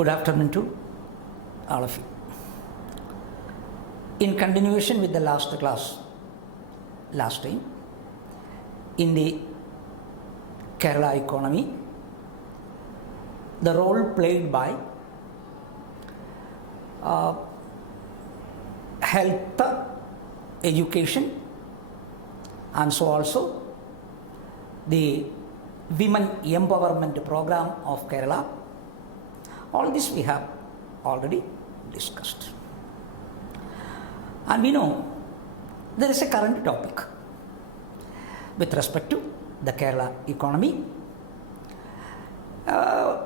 Good afternoon to all of you. In continuation with the last class, last time, in the Kerala economy, the role played by health, education, and so also the women empowerment program of Kerala. All this we have already discussed. And we know there is a current topic with respect to the Kerala economy.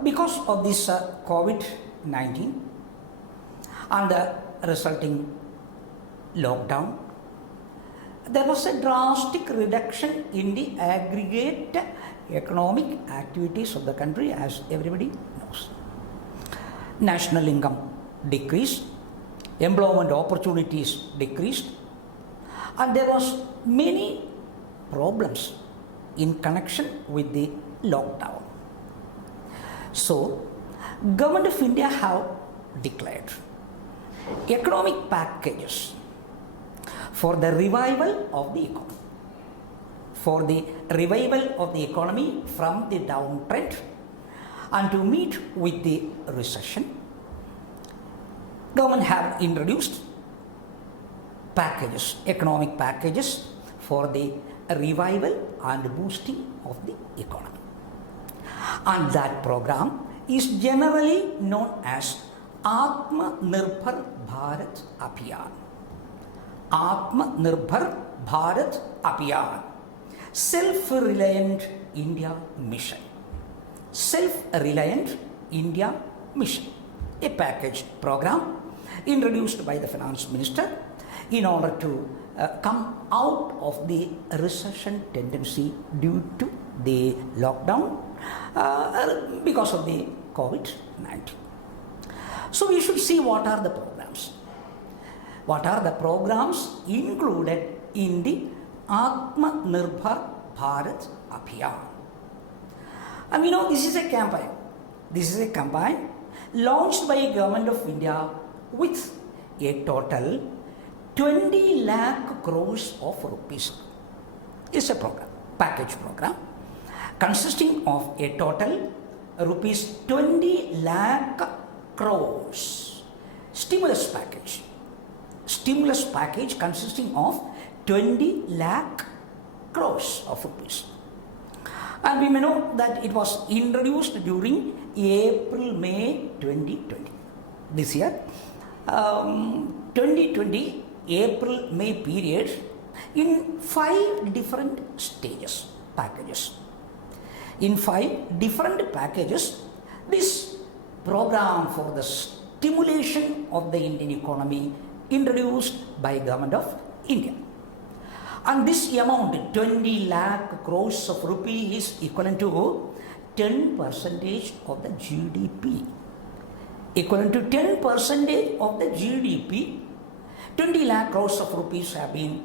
Because of this COVID-19 and the resulting lockdown, there was a drastic reduction in the aggregate economic activities of the country, as everybody knows. National income decreased, employment opportunities decreased, and there was many problems in connection with the lockdown. So, Government of India have declared economic packages for the revival of the economy. For the revival of the economy from the downtrend and to meet with the recession, government have introduced packages, economic packages for the revival and boosting of the economy. And that program is generally known as Atmanirbhar Bharat Abhiyan. Atmanirbhar Bharat Abhiyan, Self-Reliant India Mission. Self-Reliant India Mission, a package program introduced by the Finance Minister in order to come out of the recession tendency due to the lockdown because of the COVID-19. So we should see what are the programs. What are the programs included in the Atmanirbhar Bharat Abhiyan? And we know this is a campaign. This is a campaign launched by Government of India with a total 20 lakh crores of rupees. It's a program, package program, consisting of a total rupees 20 lakh crores. Stimulus package. Stimulus package consisting of 20 lakh crores of rupees. And we may know that it was introduced during April-May 2020. This year, 2020 April-May period in 5 different stages, packages. In 5 different packages, this program for the stimulation of the Indian economy introduced by Government of India. And this amount, 20 lakh crores of rupee, is equivalent to 10% of the GDP. Equivalent to 10% of the GDP, 20 lakh crores of rupees have been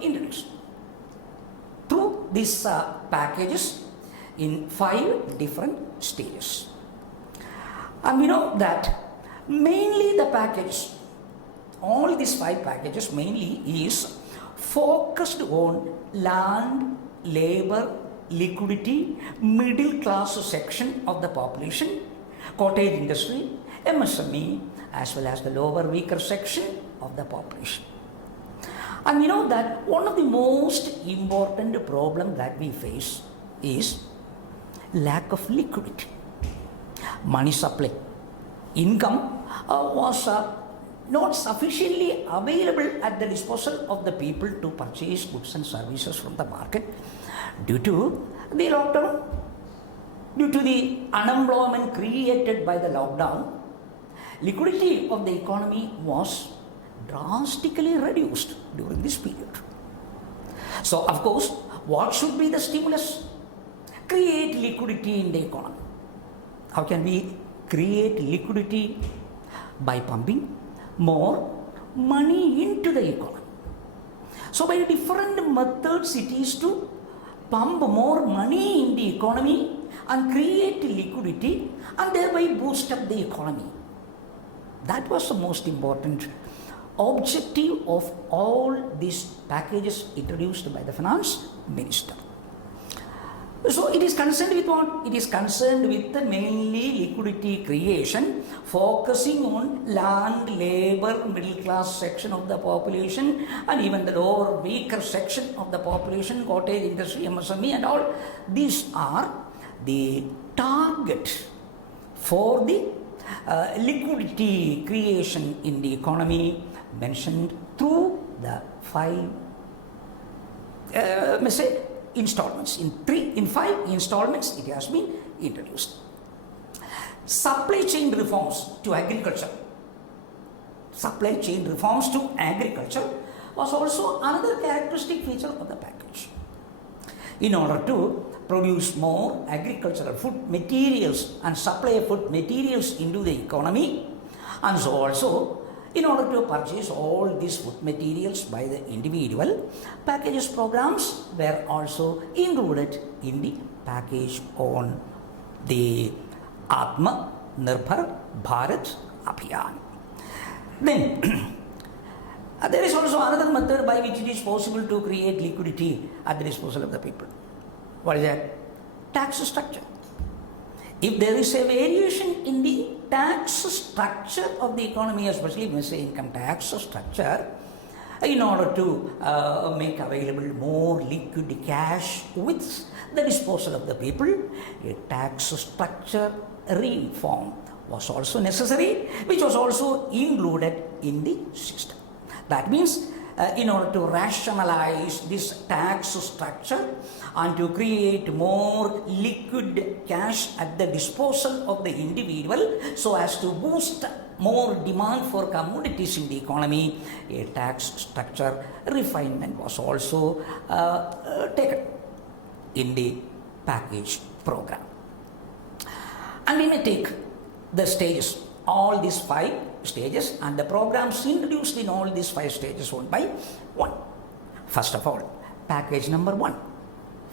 introduced through these packages in 5 different stages. And we know that mainly the packages, all these 5 packages mainly is focused on land, labor, liquidity, middle class section of the population, cottage industry, MSME, as well as the lower weaker section of the population. And we know that one of the most important problems that we face is lack of liquidity. Money supply, income was not sufficiently available at the disposal of the people to purchase goods and services from the market due to the lockdown, due to the unemployment created by the lockdown. Liquidity of the economy was drastically reduced during this period. So, of course, what should be the stimulus? Create liquidity in the economy. How can we create liquidity? By pumping more money into the economy. So by different methods it is to pump more money in the economy and create liquidity and thereby boost up the economy. That was the most important objective of all these packages introduced by the finance minister. So it is concerned with what? It is concerned with the mainly liquidity creation, focusing on land, labor, middle class section of the population, and even the lower, weaker section of the population, cottage industry, MSME, and all. These are the target for the liquidity creation in the economy mentioned through the five installments. In 5 installments, it has been introduced. Supply chain reforms to agriculture. Supply chain reforms to agriculture was also another characteristic feature of the package. In order to produce more agricultural food materials and supply food materials into the economy, and so also in order to purchase all these food materials by the individual, packages programs were also included in the package on the Atma Nirbhar Bharat Abhiyan. Then there is also another method by which it is possible to create liquidity at the disposal of the people. What is that? Tax structure. If there is a variation in the tax structure of the economy, especially when we say income tax structure, in order to make available more liquid cash with the disposal of the people, a tax structure reform was also necessary, which was also included in the system. That means in order to rationalize this tax structure and to create more liquid cash at the disposal of the individual so as to boost more demand for commodities in the economy, a tax structure refinement was also taken in the package program. And we may take the stages, all these 5 stages, and the programs introduced in all these 5 stages one by one. First of all, package number 1.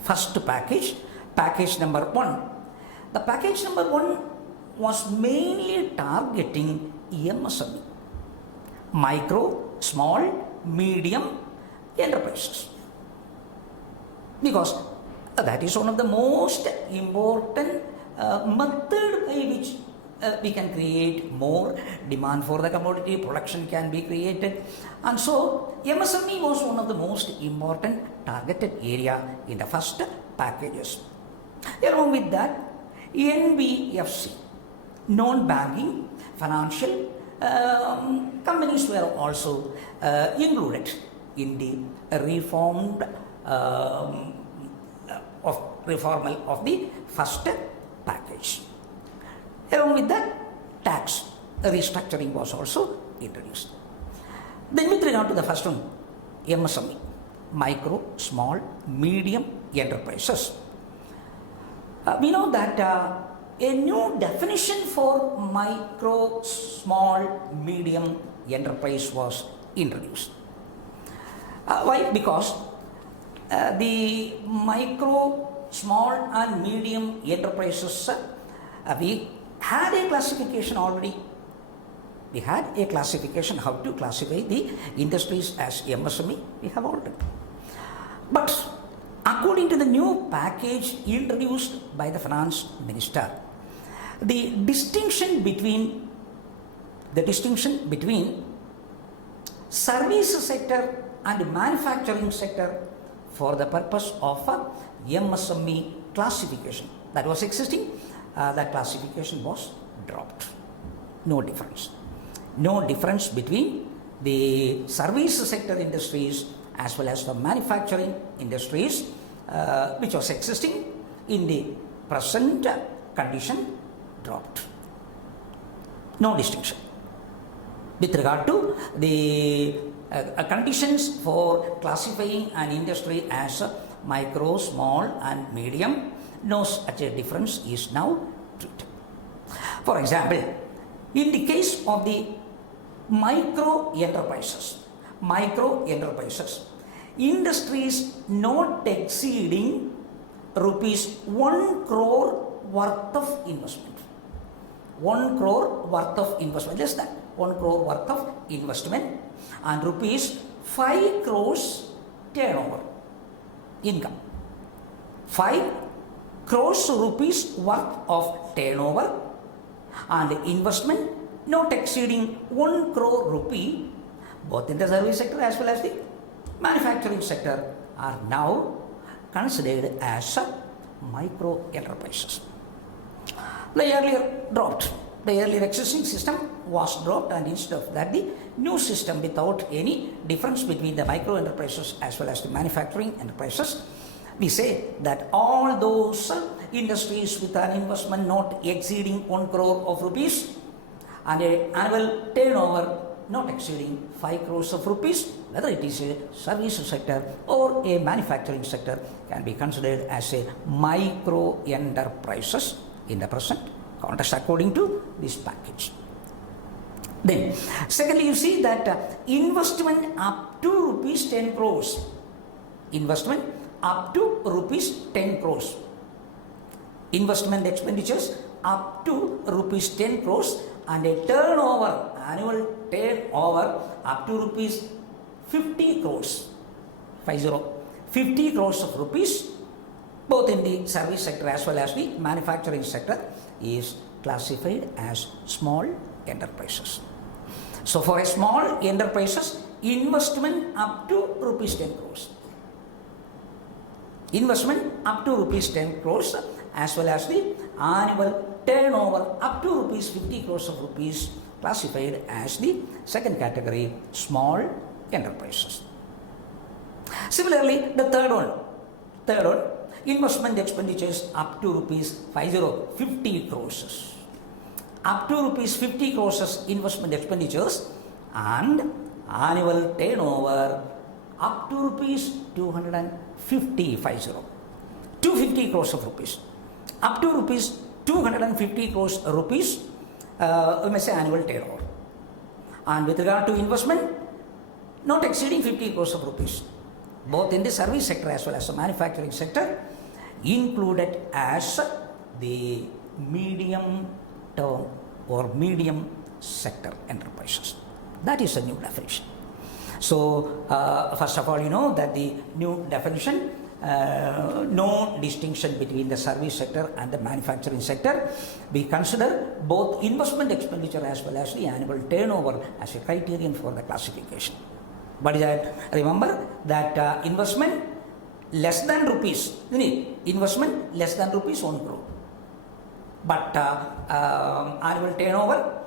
First package, package number 1. The package number 1 was mainly targeting MSME, micro, small, medium enterprises, because that is one of the most important method by which we can create more demand for the commodity, production can be created, and so MSME was one of the most important targeted area in the first packages. Along with that, NBFC, non-banking financial companies were also included in the reformal of the first package. Along with that, tax restructuring was also introduced. Then with regard to the first one, MSME, micro, small, medium enterprises. We know that a new definition for micro, small, medium enterprise was introduced. Why? Because the micro, small and medium enterprises, we had a classification already. We had a classification how to classify the industries as MSME. We have already. But according to the new package introduced by the finance minister, the distinction between service sector and manufacturing sector for the purpose of MSME classification that was existing, that classification was dropped. No difference. No difference between the service sector industries as well as the manufacturing industries which was existing in the present condition dropped. No distinction. With regard to the conditions for classifying an industry as micro, small and medium, no such a difference is now treated. For example, in the case of the micro enterprises, industries not exceeding rupees 1 crore worth of investment. 1 crore worth of investment, less than 1 crore worth of investment, and rupees 5 crores turnover income. 5 crores rupees worth of turnover and investment not exceeding 1 crore rupee, both in the service sector as well as the manufacturing sector, are now considered as micro enterprises. The earlier existing system was dropped, and instead of that, the new system without any difference between the micro enterprises as well as the manufacturing enterprises. We say that all those industries with an investment not exceeding 1 crore of rupees and an annual turnover not exceeding 5 crores of rupees, whether it is a service sector or a manufacturing sector, can be considered as a micro enterprises in the present context according to this package. Then, secondly, you see that investment up to rupees 10 crores. Investment up to rupees 10 crores. Investment expenditures up to rupees 10 crores and a turnover, annual turnover up to rupees 50 crores. 50 crores of rupees, both in the service sector as well as the manufacturing sector, is classified as small enterprises. So for a small enterprises, investment up to rupees 10 crores. Investment up to rupees 10 crores as well as the annual turnover up to rupees 50 crores of rupees, classified as the second category, small enterprises. Similarly, the third one, investment expenditures up to rupees 50 crores. Up to rupees 50 crores investment expenditures and annual turnover up to rupees 250 crores of rupees. Up to rupees 250 crores rupees, we may say annual turnover. And with regard to investment, not exceeding 50 crores of rupees, both in the service sector as well as the manufacturing sector, included as the medium term or medium sector enterprises. That is a new definition. So, first of all, you know that the new definition, no distinction between the service sector and the manufacturing sector. We consider both investment expenditure as well as the annual turnover as a criterion for the classification. But remember that investment less than rupees, investment less than rupees 1 crore. But annual turnover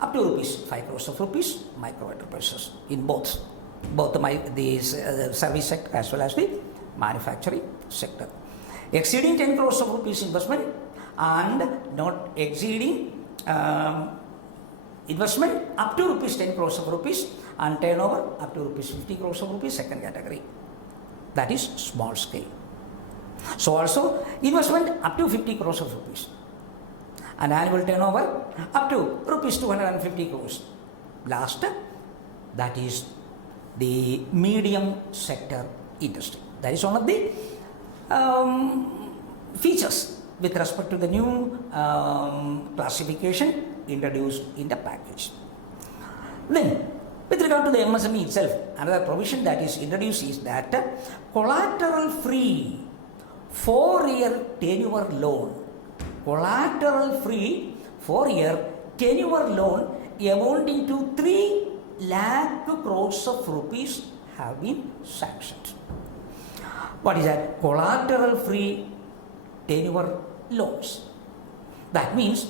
up to rupees 5 crores of rupees, micro enterprises in both the service sector as well as the manufacturing sector. Exceeding 10 crores of rupees investment and not exceeding investment up to rupees 10 crores of rupees and turnover up to rupees 50 crores of rupees, second category. That is small scale. So also investment up to 50 crores of rupees and annual turnover up to rupees 250 crores. Last, that is the medium sector industry. That is one of the features with respect to the new classification introduced in the package. Then, with regard to the MSME itself, another provision that is introduced is that collateral-free 4-year tenure loan, collateral-free 4-year tenure loan amounting to 3 lakh crores of rupees have been sanctioned. What is that? Collateral-free tenure loans. That means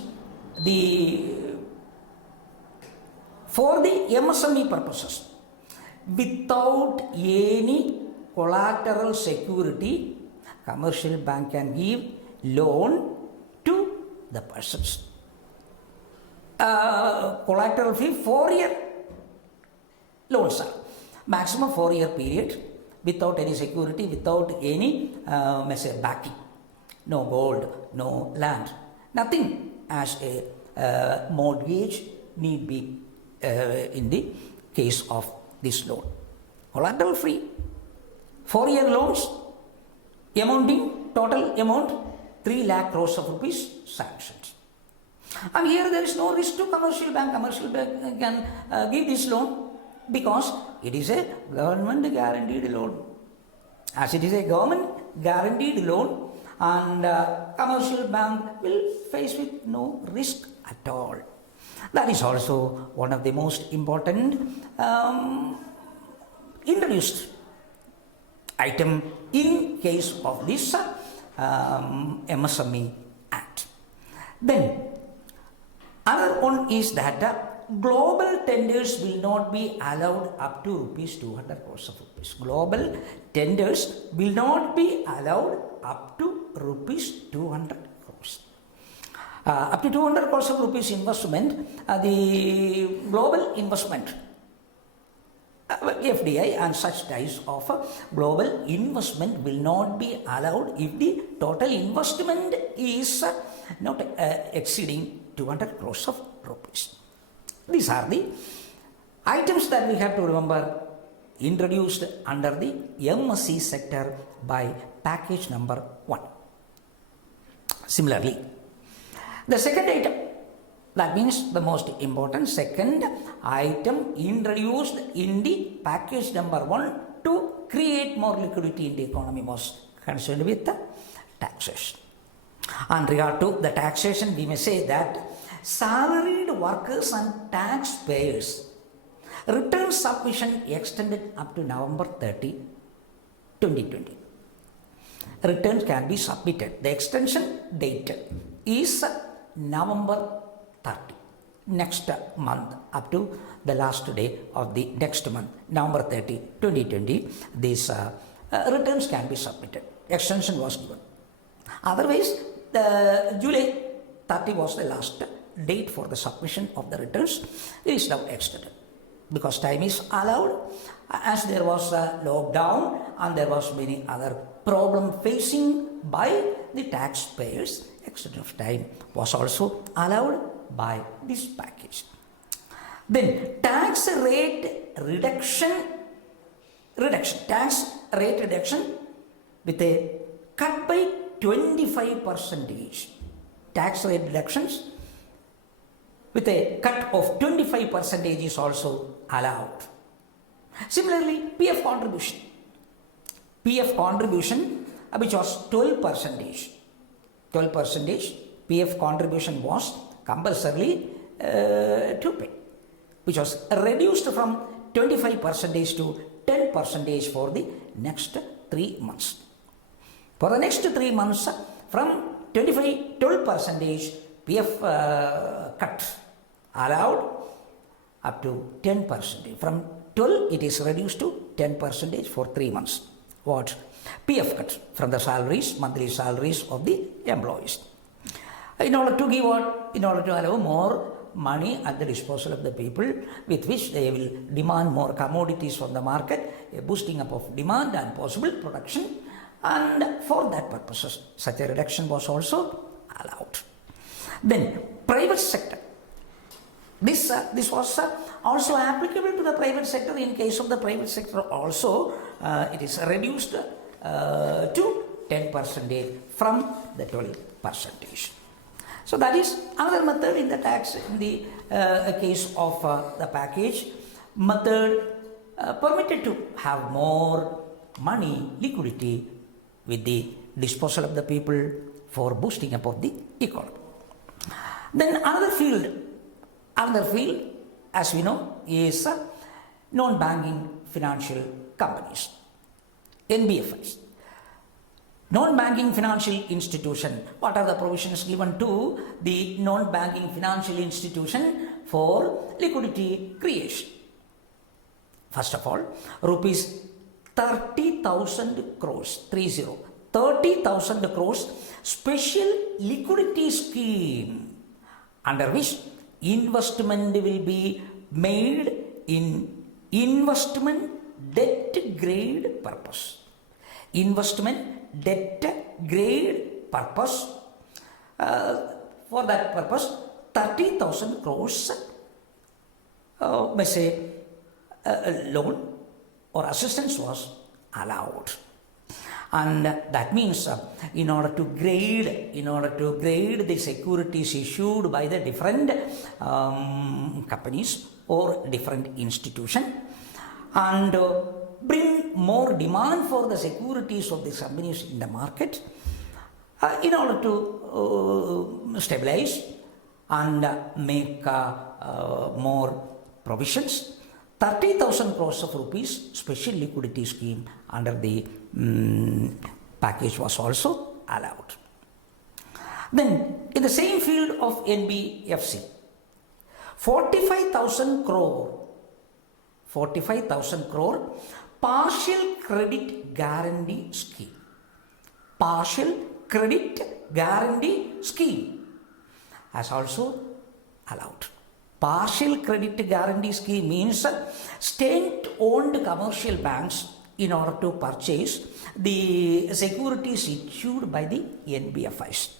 for the MSME purposes, without any collateral security, commercial bank can give loan to the persons. Collateral free 4-year loans are maximum 4-year period without any security, without any backing. No gold, no land, nothing as a mortgage need be in the case of this loan. Collateral free 4-year loans amounting total amount 3 lakh crores of rupees sanctioned. And here there is no risk to commercial bank. Commercial bank can give this loan because it is a government guaranteed loan. As it is a government guaranteed loan, and commercial bank will face with no risk at all. That is also one of the most important introduced item in case of this MSME Act. Then another one is that global tenders will not be allowed up to rupees 200 crores of rupees. Global tenders will not be allowed up to rupees 200 crores. Up to 200 crores of rupees investment, the global investment, FDI and such types of global investment will not be allowed if the total investment is not exceeding 200 crores of rupees. These are the items that we have to remember introduced under the MSE sector by package number 1. Similarly, the second item, that means the most important second item introduced in the package number 1 to create more liquidity in the economy, was concerned with the taxation. And regard to the taxation, we may say that salaried workers and taxpayers return submission extended up to November 30, 2020. Returns can be submitted. The extension date is November 30, next month, up to the last day of the next month, November 30, 2020. These returns can be submitted. Extension was given. Otherwise, the July 30 was the last date for the submission of the returns. It is now extended because time is allowed, as there was a lockdown and there was many other problem facing by the taxpayers. Extension of time was also allowed by this package. Then tax rate reduction with a cut by 25%. Tax rate reductions with a cut of 25% is also allowed. Similarly, PF contribution, which was 12%. PF contribution was compulsorily to pay, which was reduced from 25% to 10% for the next 3 months. For the next 3 months, from 12% PF cut allowed up to 10%. From 12 it is reduced to 10% for 3 months. What? PF cut from the salaries, monthly salaries of the employees. In order to give what? In order to allow more money at the disposal of the people, with which they will demand more commodities from the market, a boosting up of demand and possible production, and for that purposes such a reduction was also allowed. Then private sector. This was also applicable to the private sector. In case of the private sector also, it is reduced to 10% from the 12%. So that is another method in the tax, in the case of the package method, permitted to have more money, liquidity with the disposal of the people for boosting up of the economy. Then another field as we know is non-banking financial companies, NBFIs. Non-banking financial institution. What are the provisions given to the non-banking financial institution for liquidity creation? First of all, rupees 30,000 crores, 30,000 crores special liquidity scheme, under which investment will be made in investment debt grade purpose. Investment debt grade purpose. For that purpose, 30,000 crores may say loan or assistance was allowed. And that means in order to grade the securities issued by the different companies or different institution, and bring more demand for the securities of these companies in the market, in order to stabilize and make more provisions. 30,000 crores of rupees special liquidity scheme under the package was also allowed. Then in the same field of NBFC, 45,000 crore partial credit guarantee scheme. Partial credit guarantee scheme has also allowed. Partial credit guarantee scheme means state-owned commercial banks, in order to purchase the securities issued by the NBFIs.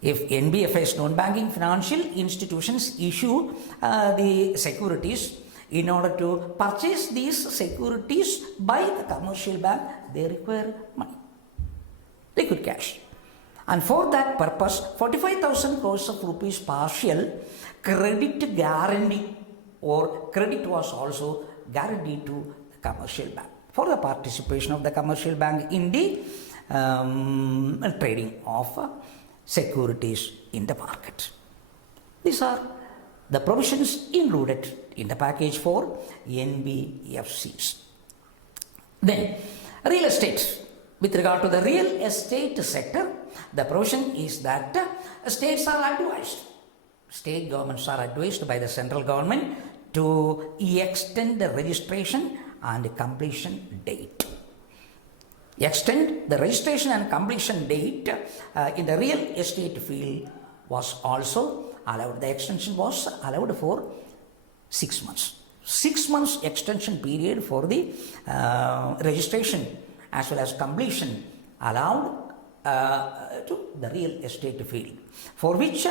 If NBFIs, non-banking financial institutions, issue the securities, in order to purchase these securities by the commercial bank, they require money, liquid cash. And for that purpose, 45,000 crores of rupees partial credit guarantee or credit was also guaranteed to the commercial bank for the participation of the commercial bank in the trading of securities in the market. These are the provisions included in the package for NBFCs. Then, real estate. With regard to the real estate sector, the provision is that states are advised, state governments are advised by the central government to extend the registration and completion date. Extend the registration and completion date in the real estate field was also allowed. The extension was allowed for 6 months. 6 months extension period for the registration as well as completion allowed to the real estate field, for which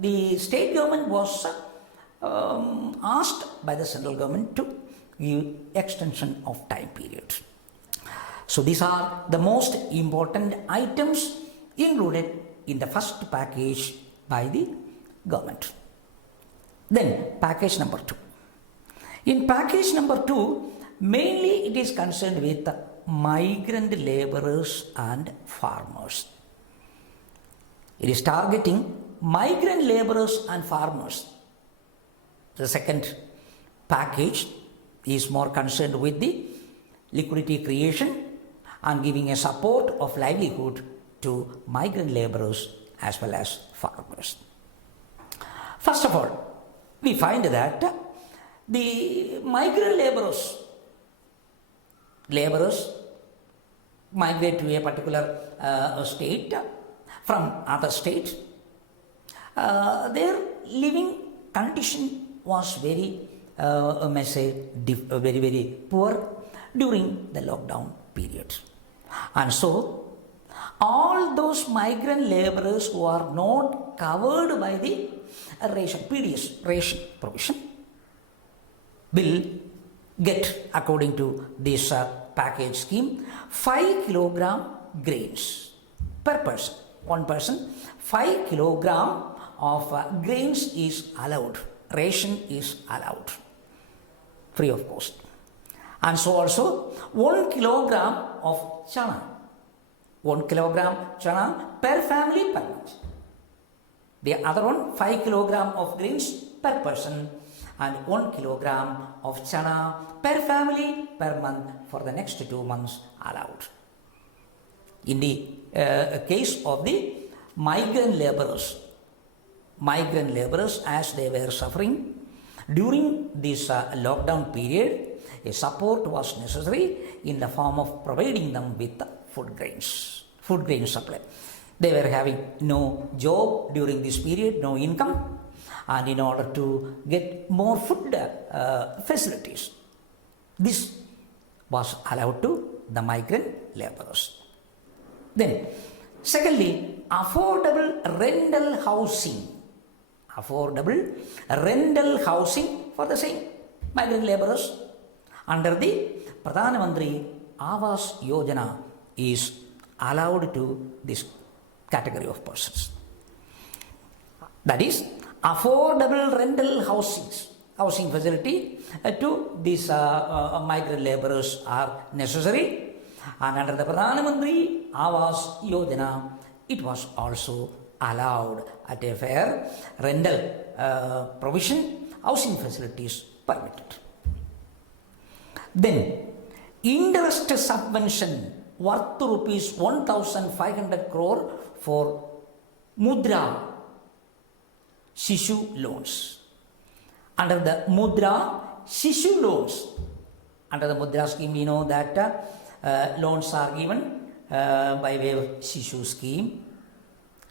the state government was asked by the central government to give extension of time period. So these are the most important items included in the first package by the government. Then package number 2. In package number 2, mainly it is concerned with migrant laborers and farmers. It is targeting migrant laborers and farmers. The second package is more concerned with the liquidity creation and giving a support of livelihood to migrant laborers as well as farmers. First of all, we find that the migrant laborers migrate to a particular state from other state. Their living condition was very very poor during the lockdown period. And so, all those migrant laborers who are not covered by the PDS ration provision will get, according to this package scheme, 5 kilogram grains per person. One person, 5 kilogram of grains is allowed. Ration is allowed, free of cost. And so also 1 kilogram of chana. 1 kilogram chana per family per month. The other one, 5 kilogram of grains per person and 1 kilogram of chana per family per month for the next 2 months allowed. In the case of the migrant laborers as they were suffering during this lockdown period, a support was necessary in the form of providing them with food grain supply. They were having no job during this period, no income, and in order to get more food facilities, this was allowed to the migrant laborers. Then, secondly, affordable rental housing. Affordable rental housing for the same migrant laborers under the Pradhan Mantri Awas Yojana is allowed to this category of persons. That is affordable rental housing facility to these migrant laborers are necessary, and under the Pradhan Mantri Awas Yojana it was also allowed at a fair rental provision, housing facilities permitted. Then interest subvention worth rupees 1,500 crore for Mudra Shishu loans. Under the Mudra Shishu loans, under the Mudra scheme, we know that loans are given by way of Shishu scheme,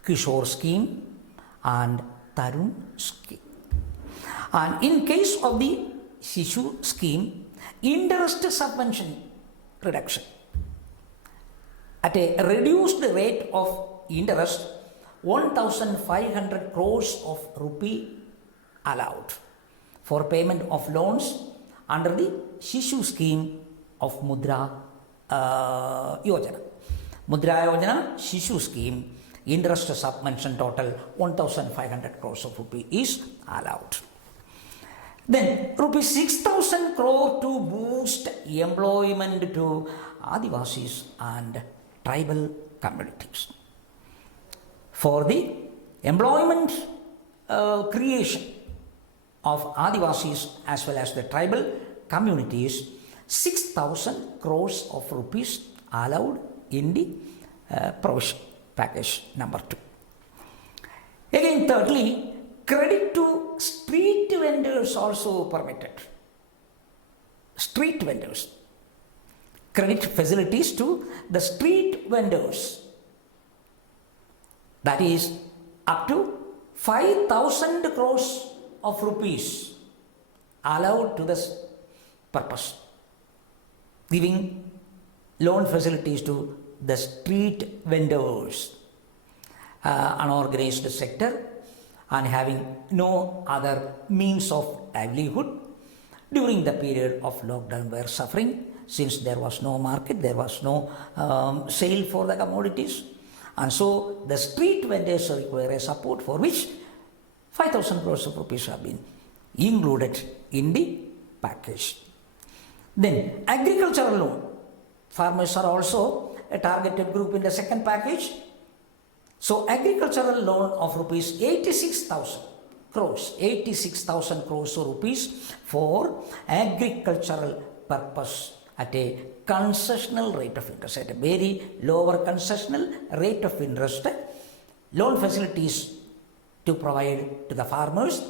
Kishore scheme, and Tarun scheme. And in case of the Shishu scheme, interest subvention reduction at a reduced rate of interest 1,500 crores of rupee allowed for payment of loans under the Shishu scheme of Mudra Yojana. Mudra Yojana Shishu scheme, interest subvention total 1,500 crores of rupee is allowed. Then rupees 6,000 crore to boost employment to Adivasis and tribal communities. For the employment creation of Adivasis as well as the tribal communities, 6,000 crores of rupees allowed in the provision package number 2. Again, thirdly, credit to street vendors also permitted. Street vendors. Credit facilities to the street vendors. That is up to 5,000 crores of rupees allowed to this purpose. Giving loan facilities to the street vendors, unorganized sector, and having no other means of livelihood during the period of lockdown were suffering, since there was no market, there was no sale for the commodities, and so the street vendors require a support for which 5,000 crores of rupees have been included in the package. Then agricultural loan. Farmers are also a targeted group in the second package. So agricultural loan of rupees 86,000 crores of rupees for agricultural purpose at a concessional rate of interest, at a very lower concessional rate of interest, loan facilities to provide to the farmers.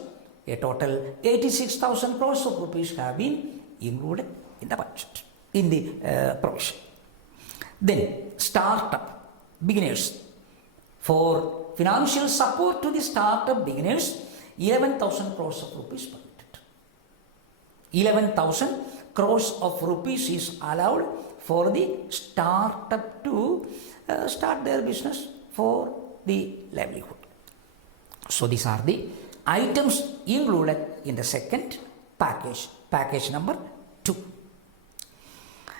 A total 86,000 crores of rupees have been included in the budget, in the provision. Then startup beginners. For financial support to the startup beginners, 11,000 crores of rupees permitted. 11,000 crores of rupees is allowed for the startup to start their business for the livelihood. So these are the items included in the second package, package number 2.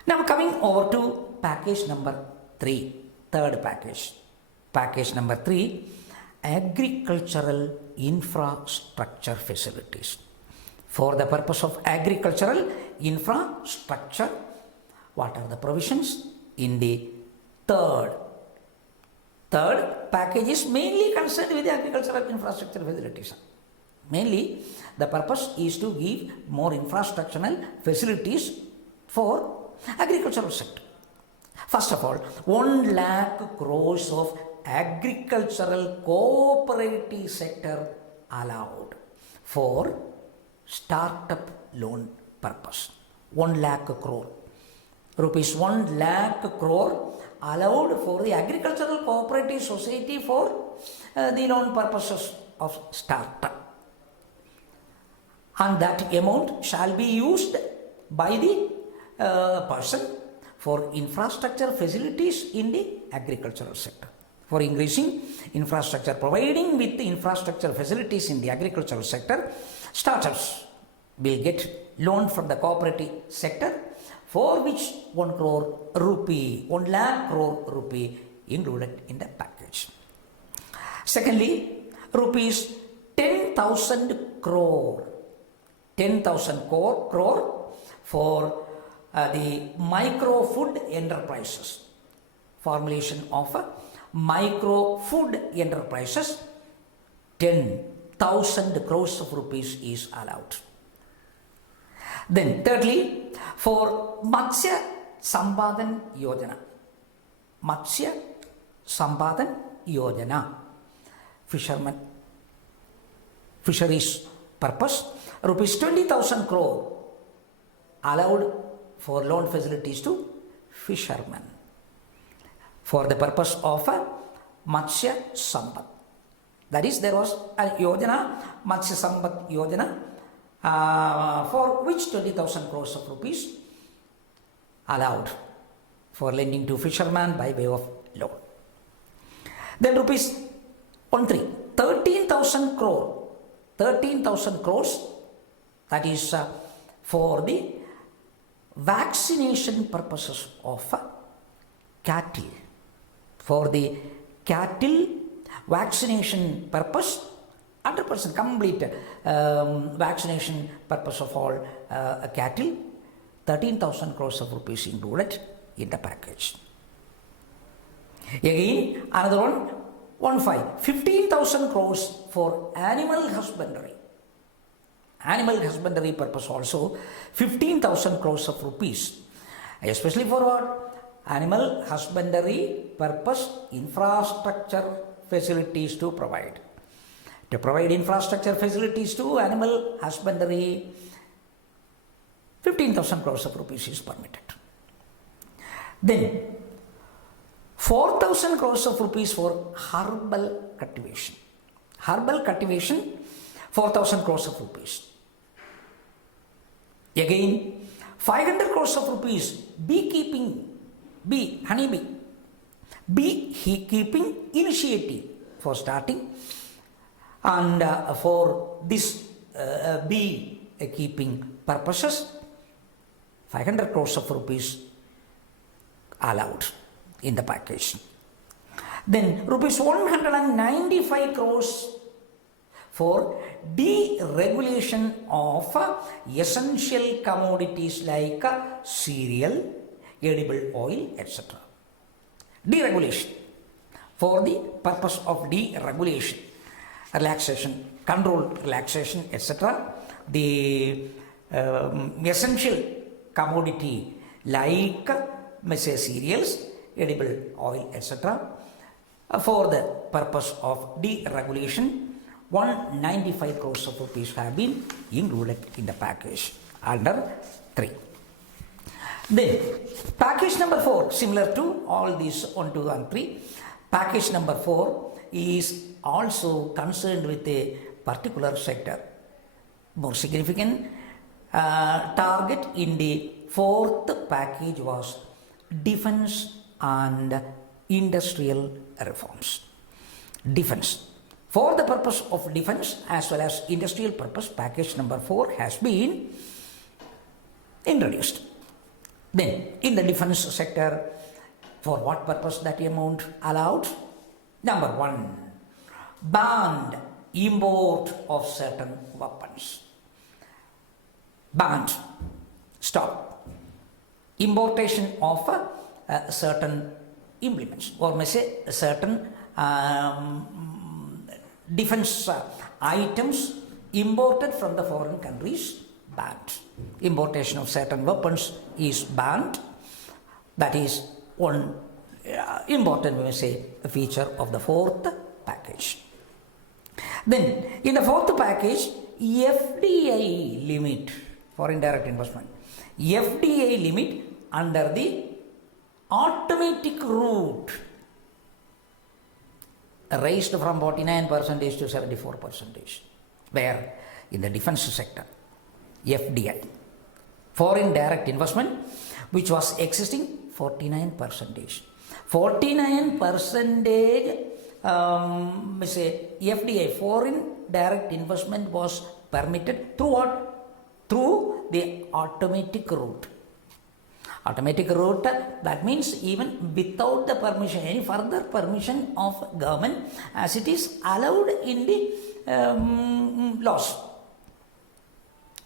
Now coming over to package number 3, third package. Package number 3, agricultural infrastructure facilities. For the purpose of agricultural infrastructure, what are the provisions in the third package is mainly concerned with the agricultural infrastructure facilities. Mainly, the purpose is to give more infrastructural facilities for agricultural sector. First of all, 1 lakh crores of agricultural cooperative sector allowed for startup loan purpose. 1 lakh crore. Rupees 1 lakh crore allowed for the agricultural cooperative society for the loan purposes of startup. And that amount shall be used by the person for infrastructure facilities in the agricultural sector. For increasing infrastructure, providing with the infrastructure facilities in the agricultural sector, startups will get loan from the cooperative sector for which 1 crore rupee, 1 lakh crore rupee included in the package. Secondly, rupees 10,000 crore, 10,000 crore for the micro food enterprises, formulation of micro food enterprises, 10,000 crores of rupees is allowed. Then thirdly, for Matsya Sambadan Yojana, Matsya Sambadan Yojana, fisheries purpose, rupees 20,000 crore allowed for loan facilities to fishermen for the purpose of Matsya Sambad. That is, there was a Yojana, Matsya Sambad Yojana, for which 20,000 crores of rupees allowed for lending to fishermen by way of loan. Then rupees 13,000 crore, 13,000 crores, that is for the vaccination purposes of cattle, for the cattle vaccination purpose, 100% complete vaccination purpose of all cattle, 13,000 crores of rupees included in the package. Again, another one, 15,000 crores for animal husbandry. Animal husbandry purpose also, 15,000 crores of rupees, especially for what? Animal husbandry purpose infrastructure facilities to provide. To provide infrastructure facilities to animal husbandry, 15,000 crores of rupees is permitted. Then 4,000 crores of rupees for herbal cultivation. Herbal cultivation, 4,000 crores of rupees. Again, 500 crores of rupees beekeeping, honeybee, beekeeping initiative for starting, and for this beekeeping purposes, 500 crores of rupees allowed in the package. Then rupees 195 crores for deregulation of essential commodities like cereal, edible oil, etc. Deregulation, for the purpose of deregulation, relaxation, control, relaxation, etc. The essential commodity like say cereals, edible oil, etc. For the purpose of deregulation, 195 crores of rupees have been included in the package under 3. Then package number 4, similar to all these 1, 2 and 3, package number 4 is also concerned with a particular sector. More significant target in the 4th package was defense and industrial reforms. Defense. For the purpose of defense as well as industrial purpose, package number 4 has been introduced. Then in the defense sector, for what purpose that amount allowed? Number 1, banned import of certain weapons. Banned, stop importation of certain implements, or may say certain defense items imported from the foreign countries, banned. Importation of certain weapons is banned. That is one important, we may say, feature of the 4th package. Then in the 4th package, FDI limit, foreign direct investment, FDI limit under the automatic route raised from 49% to 74%, where in the defense sector, FDI, foreign direct investment, which was existing 49%. 49% say FDI, foreign direct investment, was permitted through what? Through the automatic route. Automatic route, that means even without the permission, any further permission of government, as it is allowed in the laws.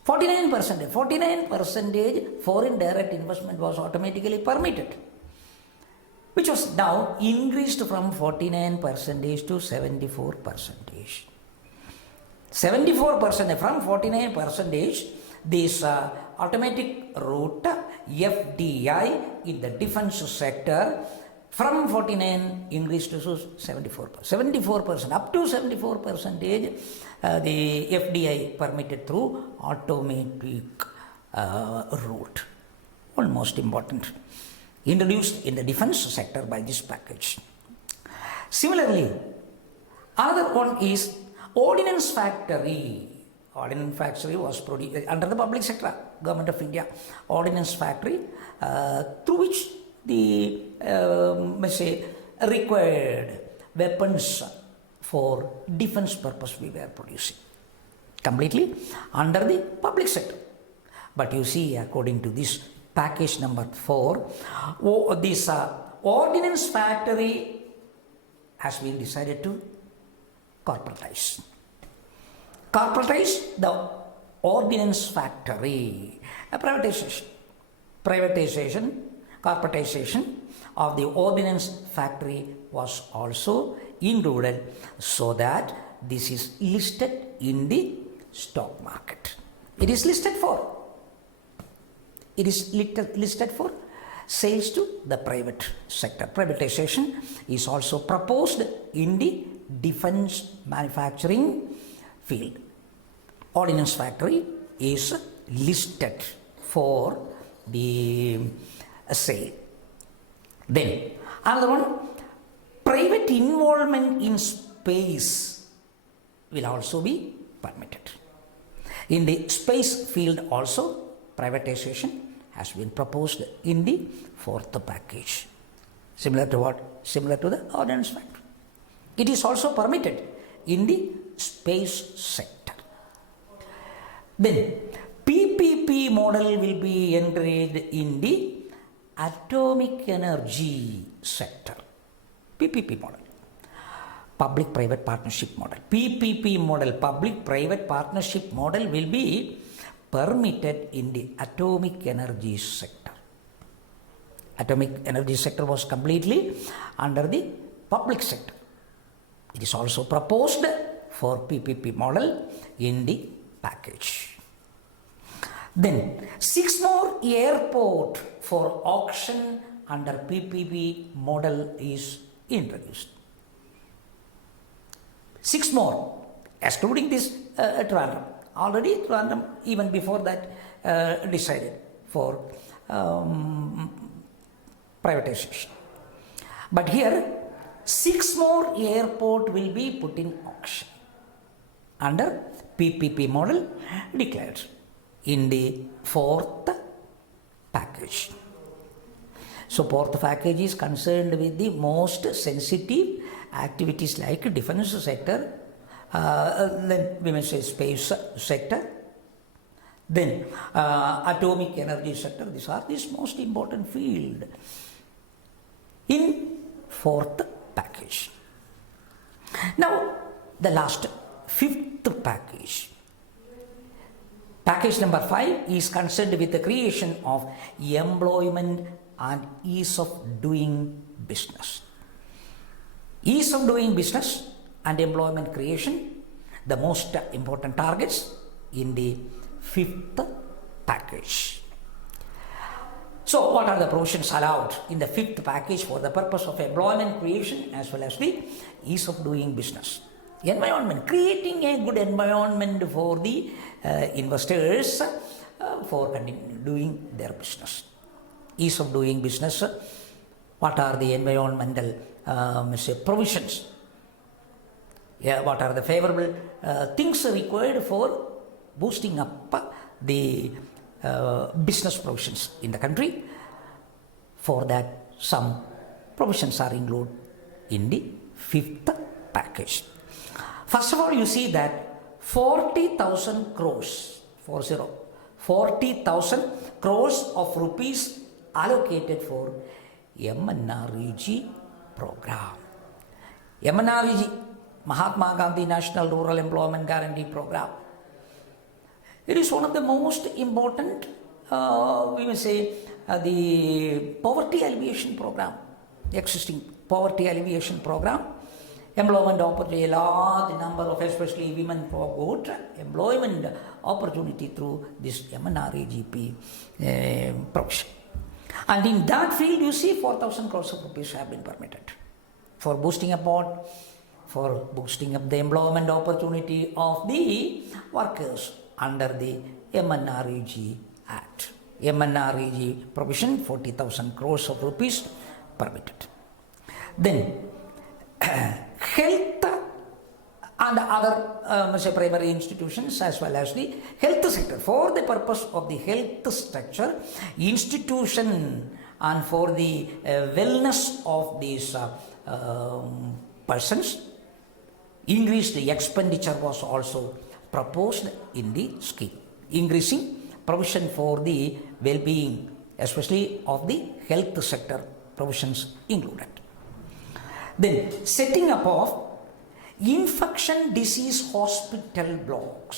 49% foreign direct investment was automatically permitted, which was now increased from 49% to 74%. 74% from 49%, this automatic route FDI in the defense sector from 49 increased to 74%. 74%, up to 74%, the FDI permitted through automatic route. Almost important. Introduced in the defense sector by this package. Similarly, another one is ordnance factory. Ordnance factory was produced under the public sector, Government of India. Ordnance factory through which the required weapons for defense purpose we were producing. Completely under the public sector. But you see, according to this package number 4, this ordnance factory has been decided to corporatize. Corporatize the ordnance factory. Privatization, corporatization of the ordnance factory was also included, so that this is listed in the stock market. It is listed for sales to the private sector. Privatization is also proposed in the defense manufacturing field. Ordnance factory is listed for the sale. Then another one, private involvement in space will also be permitted. In the space field also, privatization has been proposed in the 4th package. Similar to what? Similar to the ordnance factory. It is also permitted in the space sector. Then PPP model will be entered in the atomic energy sector. PPP model. Public-private partnership model. PPP model, public-private partnership model, will be permitted in the atomic energy sector. Atomic energy sector was completely under the public sector. It is also proposed for PPP model in the package. Then 6 more airport for auction under PPP model is introduced. 6 more, excluding this Trivandrum. Already Trivandrum, even before that, decided for privatization. But here 6 more airport will be put in auction under PPP model declared in the 4th package. So 4th package is concerned with the most sensitive activities like defense sector, then we may say space sector, then atomic energy sector. These are the most important field in 4th package. Now the last 5th package. Package number 5 is concerned with the creation of employment and ease of doing business. Ease of doing business and employment creation, the most important targets in the 5th package. So what are the provisions allowed in the 5th package for the purpose of employment creation as well as the ease of doing business? Environment, creating a good environment for the investors for doing their business. Ease of doing business, what are the environmental provisions? What are the favorable things required for boosting up the business provisions in the country? For that, some provisions are included in the 5th package. First of all, you see that 40,000 crores, 40,000 crores of rupees allocated for MNREG program. MNREG, Mahatma Gandhi National Rural Employment Guarantee Program. It is one of the most important, we may say, the poverty alleviation program, existing poverty alleviation program. Employment opportunity, a large number of especially women got employment opportunity through this MNREGP provision. And in that field, you see 4,000 crores of rupees have been permitted for boosting up the employment opportunity of the workers under the MNREG Act. MNREG provision, 40,000 crores of rupees permitted. Then health and other primary institutions as well as the health sector, for the purpose of the health structure, institution, and for the wellness of these persons, increased expenditure was also proposed in the scheme, increasing provision for the well-being, especially of the health sector provisions included. Then setting up of infection disease hospital blocks,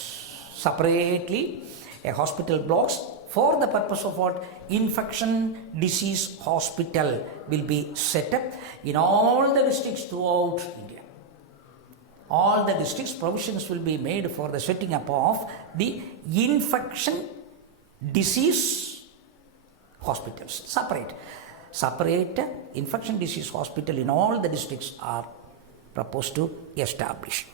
separately a hospital blocks for the purpose of what? Infection disease hospital will be set up in all the districts throughout India. All the districts, provisions will be made for the setting up of the infection disease hospitals, separate infection disease hospital in all the districts are proposed to establish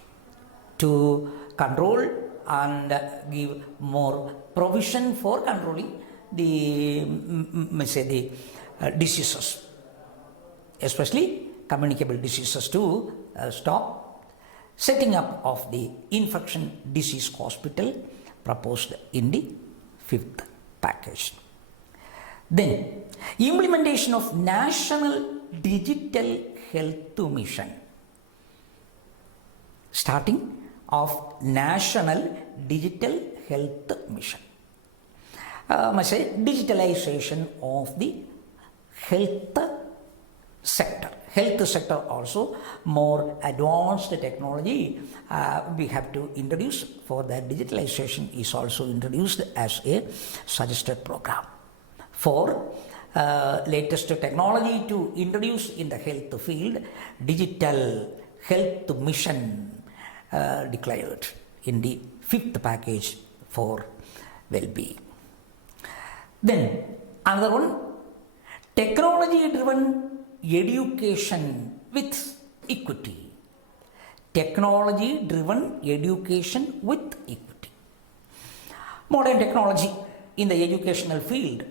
to control and give more provision for controlling the diseases, especially communicable diseases, to stop. Setting up of the infection disease hospital proposed in the 5th package. Then implementation of National Digital Health Mission. Starting of National Digital Health Mission. Digitalization of the health sector. Health sector also more advanced technology we have to introduce. For that, digitalization is also introduced as a suggested program. For latest technology to introduce in the health field, digital health mission declared in the 5th package for well-being. Then another one, technology-driven education with equity. Technology-driven education with equity. Modern technology in the educational field,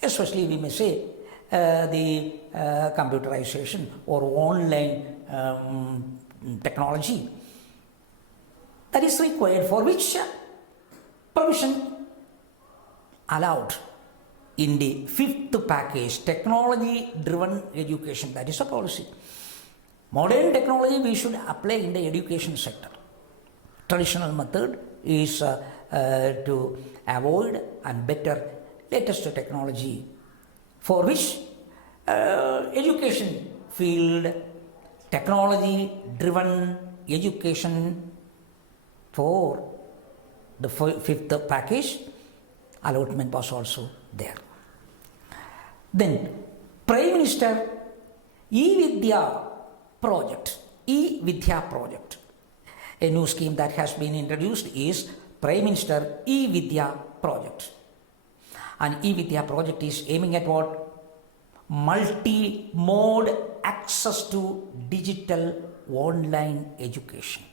especially we may say the computerization or online technology, that is required, for which provision allowed in the 5th package, technology-driven education. That is a policy. Modern technology we should apply in the education sector. Traditional method is to avoid and better latest technology, for which education field, technology-driven education for the 5th package allotment was also there. Then Prime Minister E-Vidya project, a new scheme that has been introduced is Prime Minister E-Vidya project. And E-Vidya project is aiming at what? Multi-mode access to digital online education.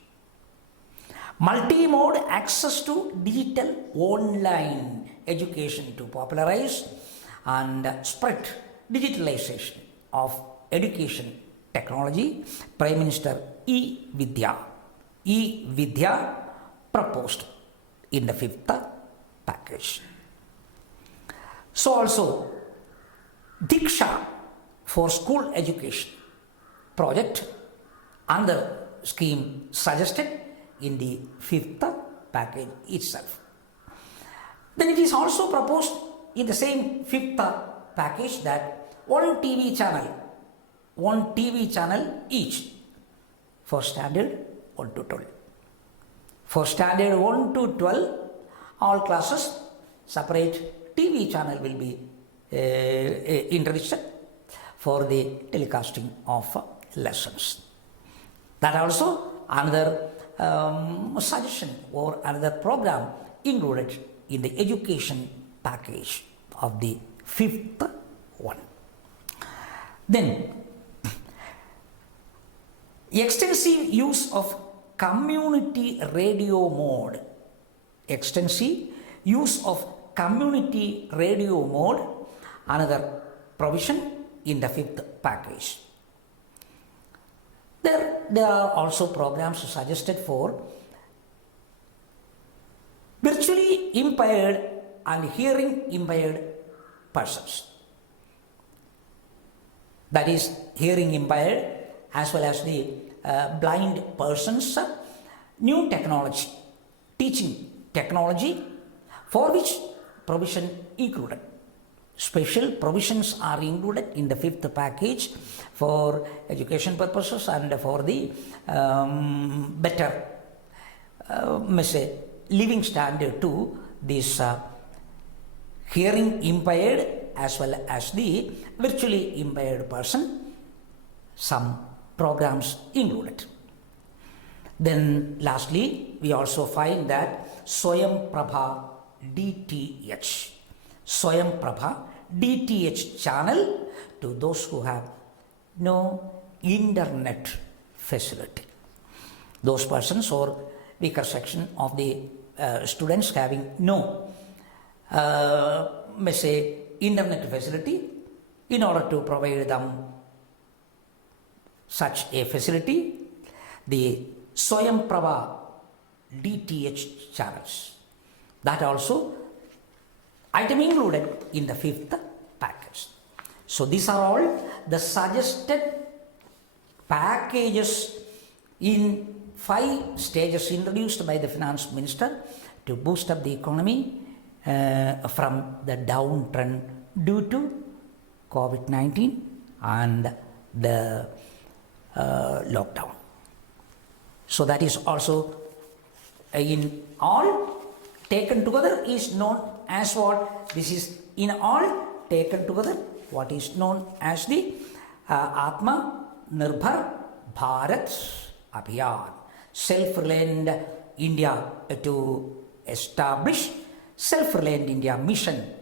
Multi-mode access to digital online education to popularize and spread digitalization of education technology. Prime Minister E-Vidya proposed in the 5th package. So also Diksha for school education project, another scheme suggested in the 5th package itself. Then it is also proposed in the same 5th package that one TV channel each for standard 1 to 12. For standard 1 to 12, all classes, separate TV channel will be introduced for the telecasting of lessons. That also another suggestion or another program included in the education package of the 5th one. Then, extensive use of community radio mode. Extensive use of community radio mode, another provision in the 5th package. There are also programs suggested for virtually impaired and hearing impaired persons. That is, hearing impaired as well as the blind persons. New technology, teaching technology, for which provision included. Special provisions are included in the 5th package for education purposes and for the better living standard to this hearing impaired as well as the virtually impaired person. Some programs included. Then lastly, we also find that Swayamprabha DTH. Swayamprabha DTH channel to those who have no internet facility. Those persons or weaker section of the students having no internet facility, in order to provide them such a facility, the Swayamprabha DTH channels. That also item included in the 5th package. So these are all the suggested packages in 5 stages introduced by the finance minister to boost up the economy from the downtrend due to COVID-19 and the lockdown. So that is also in all taken together is known as what? This is in all taken together what is known as the Atma Nirbhar Bharat Abhiyan, self-reliant India to establish self-reliant India mission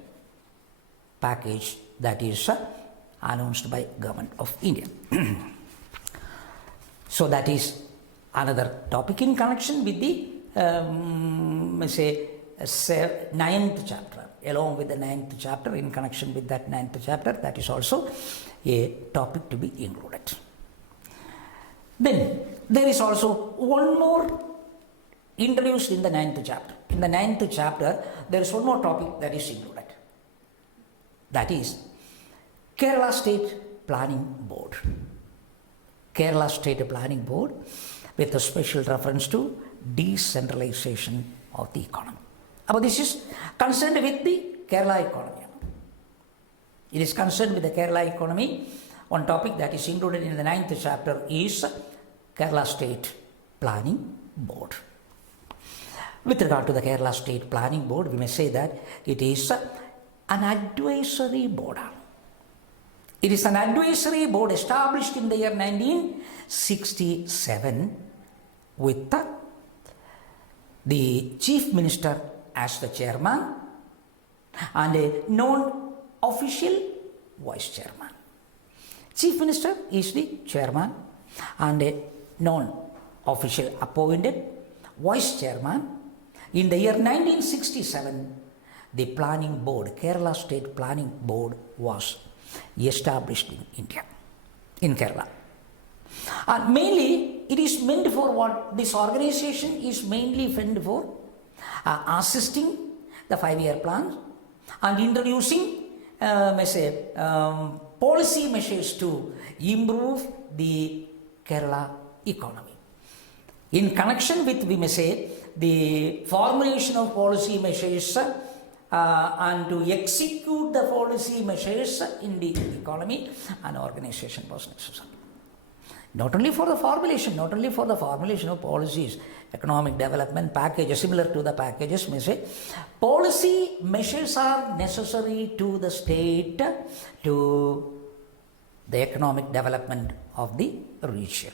package that is announced by Government of India. So that is another topic in connection with the 9th chapter. Along with the 9th chapter, in connection with that 9th chapter, that is also a topic to be included. Then there is also one more introduced in the 9th chapter. In the 9th chapter, there is one more topic that is included. That is Kerala State Planning Board. Kerala State Planning Board with a special reference to decentralization of the economy. But this is concerned with the Kerala economy. It is concerned with the Kerala economy. One topic that is included in the 9th chapter is Kerala State Planning Board. With regard to the Kerala State Planning Board, we may say that it is an advisory board. It is an advisory board established in the year 1967 with the Chief Minister as the chairman and a non-official vice chairman. Chief Minister is the chairman and a non-official appointed vice chairman. In the year 1967, the planning board, Kerala State Planning Board, was established in India, in Kerala. And mainly, it is meant for what? This organization is mainly meant for assisting the 5-year plan and introducing policy measures to improve the Kerala economy. In connection with, we may say, the formulation of policy measures and to execute the policy measures in the economy and organization was necessary. Not only for the formulation of policies, economic development packages, similar to the packages, may say, policy measures are necessary to the state to the economic development of the region.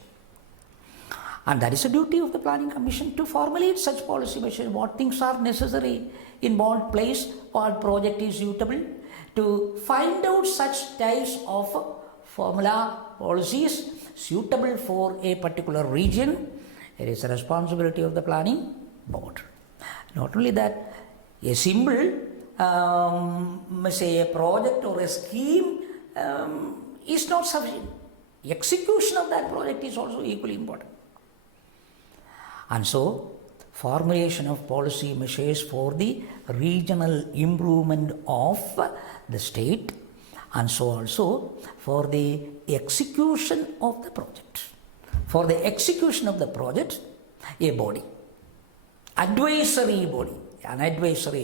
And that is the duty of the Planning Commission to formulate such policy measures, what things are necessary, in what place, what project is suitable, to find out such types of formula policies suitable for a particular region. It is the responsibility of the planning board. Not only that, a simple, say a project or a scheme is not sufficient. Execution of that project is also equally important. And so, formulation of policy measures for the regional improvement of the state, and so also for the execution of the project. For the execution of the project, a body, an advisory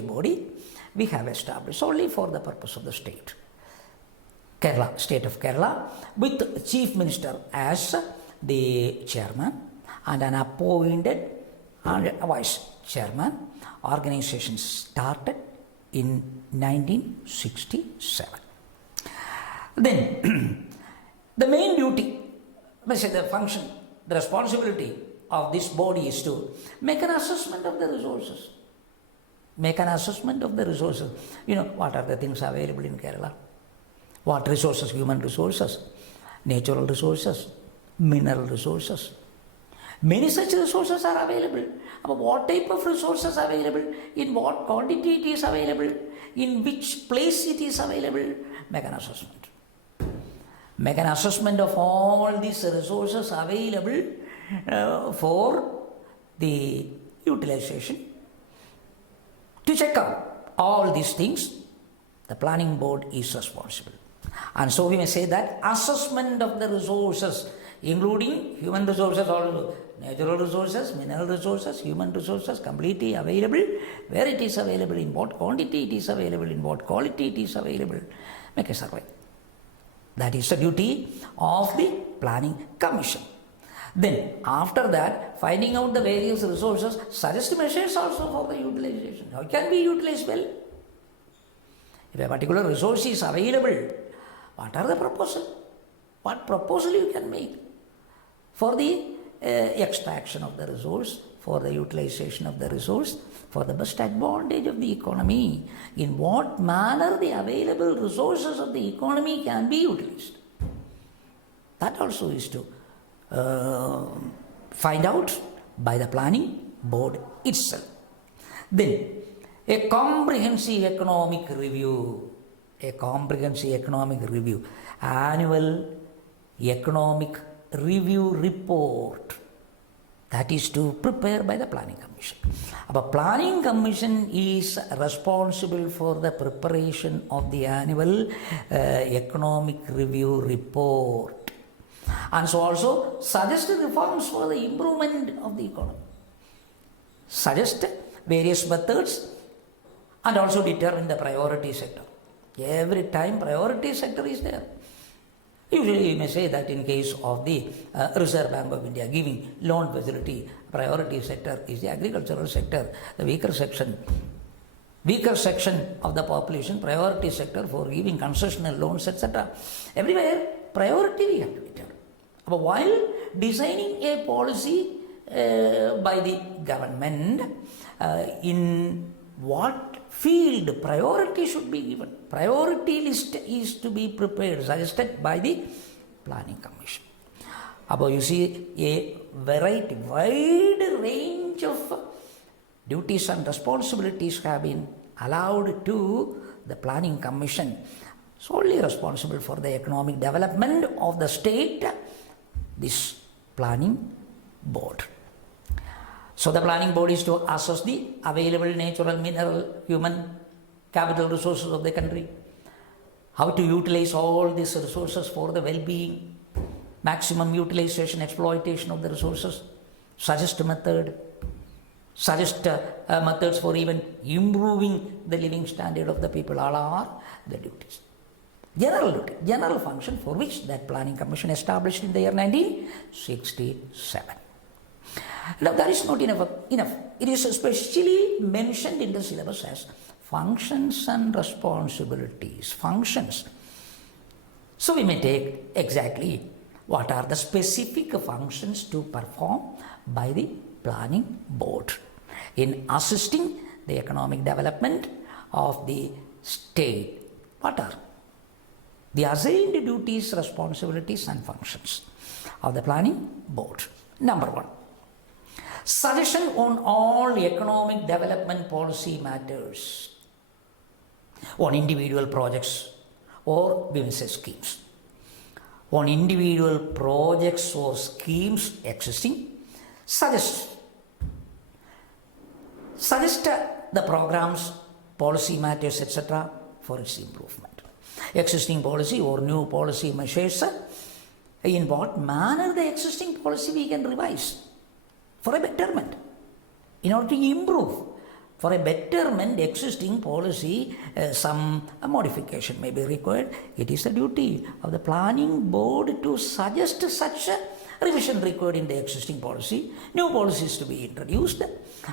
body we have established only for the purpose of the state. Kerala, state of Kerala, with Chief Minister as the chairman and an appointed vice chairman. Organization started in 1967. Then the main duty, let's say the function, the responsibility of this body is to make an assessment of the resources. Make an assessment of the resources. You know, what are the things available in Kerala? What resources? Human resources, natural resources, mineral resources. Many such resources are available. But what type of resources are available? In what quantity it is available? In which place it is available? Make an assessment. Make an assessment of all these resources available for the utilization. To check out all these things, the planning board is responsible. And so we may say that assessment of the resources, including human resources also, natural resources, mineral resources, human resources, completely available, where it is available, in what quantity it is available, in what quality it is available, make a survey. That is the duty of the Planning Commission. Then, after that, finding out the various resources, suggest measures also for the utilization. How can be utilized well? If a particular resource is available, what are the proposals? What proposal you can make for the extraction of the resource, for the utilization of the resource, for the best advantage of the economy? In what manner the available resources of the economy can be utilized? That also is to find out by the planning board itself. Then, a comprehensive economic review, annual economic review report, that is to prepare by the Planning Commission. The Planning Commission is responsible for the preparation of the annual economic review report, and so also suggest reforms for the improvement of the economy, suggest various methods, and also determine the priority sector. Every time priority sector is there. Usually you may say that in case of the Reserve Bank of India giving loan facility, priority sector is the agricultural sector, the weaker section of the population, priority sector for giving concessional loans, etc. Everywhere priority we have to determine. But while designing a policy by the government, in what field priority should be given, priority list is to be prepared, suggested by the Planning Commission. Above you see a wide range of duties and responsibilities have been allowed to the Planning Commission, solely responsible for the economic development of the state, this Planning Board. So the Planning Board is to assess the available natural, mineral, human capital resources of the country, how to utilize all these resources for the well-being, maximum utilization, exploitation of the resources, suggest a method, suggest methods for even improving the living standard of the people. All are the duties. General duty, general function for which that planning commission established in the year 1967. Now that is not enough. It is especially mentioned in the syllabus as functions and responsibilities. Functions. So we may take exactly what are the specific functions to perform by the planning board in assisting the economic development of the state. What are the assigned duties, responsibilities and functions of the planning board? Number one, suggestion on all economic development policy matters, on individual projects or we will say schemes. On individual projects or schemes existing, suggest the programs, policy matters, etc. for its improvement. Existing policy or new policy measures, in what manner the existing policy we can revise for a betterment, in order to improve. For a betterment, existing policy, some modification may be required. It is the duty of the planning board to suggest such a revision required in the existing policy, new policies to be introduced,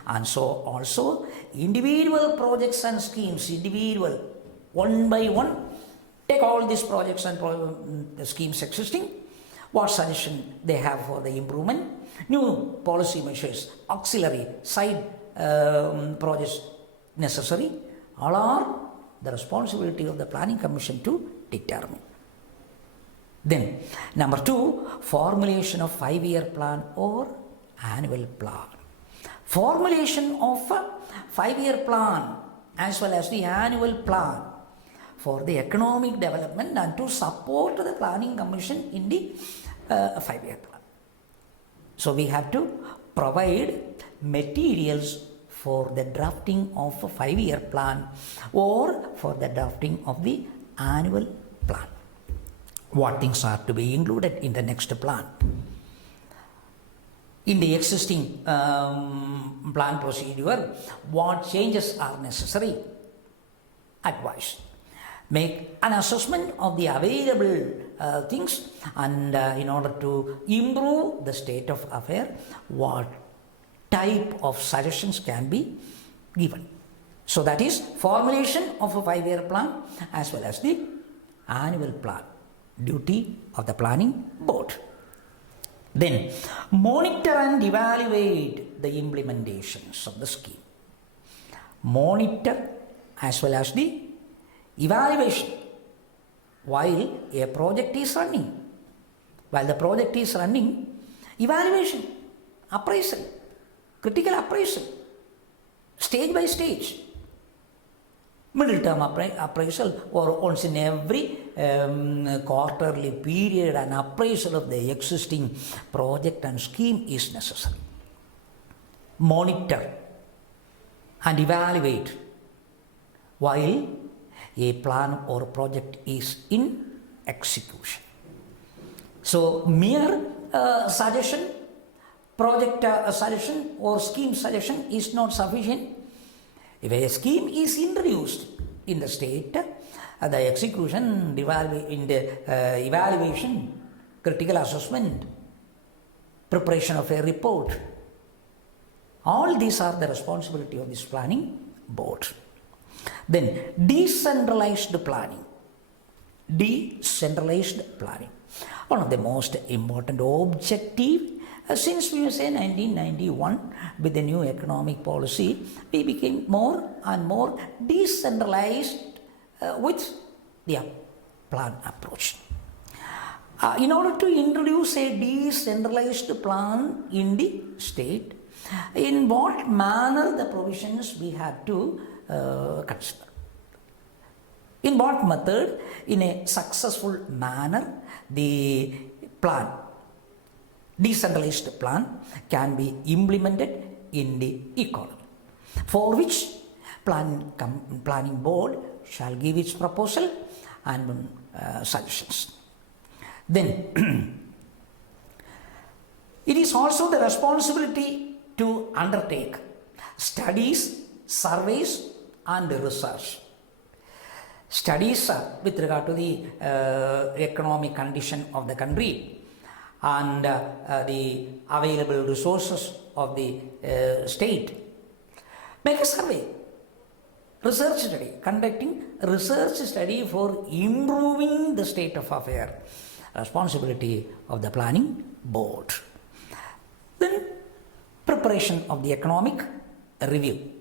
and so also individual projects and schemes, individual, one by one, take all these projects and schemes existing, what suggestion they have for the improvement, new policy measures, auxiliary, side projects necessary, all are the responsibility of the planning commission to determine. Then number two, formulation of 5-year plan or annual plan. Formulation of a 5-year plan as well as the annual plan for the economic development and to support the planning commission in the 5-year plan. So we have to provide materials for the drafting of a 5-year plan or for the drafting of the annual plan. What things are to be included in the next plan? In the existing plan procedure, what changes are necessary? Advice. Make an assessment of the available things and in order to improve the state of affair, what type of suggestions can be given. So that is formulation of a 5-year plan as well as the annual plan, duty of the planning board. Then monitor and evaluate the implementations of the scheme. Monitor as well as the evaluation while a project is running. While the project is running, evaluation, appraisal, critical appraisal, stage by stage, middle term appraisal, or once in every quarterly period an appraisal of the existing project and scheme is necessary. Monitor and evaluate while a plan or project is in execution. So mere suggestion, project suggestion or scheme suggestion is not sufficient. If a scheme is introduced in the state, the execution, in the evaluation, critical assessment, preparation of a report, all these are the responsibility of this planning board. Then decentralized planning. Decentralized planning. One of the most important objective since we say 1991 with the new economic policy, we became more and more decentralized with the plan approach. In order to introduce a decentralized plan in the state, in what manner the provisions we have to consider. In what method, in a successful manner, the plan, decentralized plan, can be implemented in the economy, for which planning board shall give its proposal and suggestions. Then it is also the responsibility to undertake studies, surveys, and research. Studies with regard to the economic condition of the country and the available resources of the state. Make a survey, research study, conducting research study for improving the state of affairs, responsibility of the planning board. Then preparation of the economic review.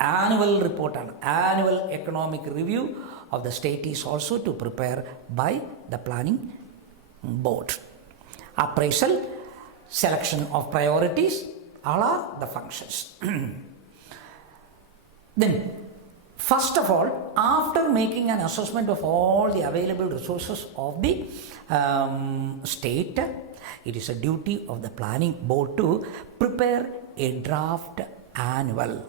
Annual report and annual economic review of the state is also to prepare by the planning board. Appraisal, selection of priorities, all are the functions. Then, first of all, after making an assessment of all the available resources of the state, it is a duty of the planning board to prepare a draft annual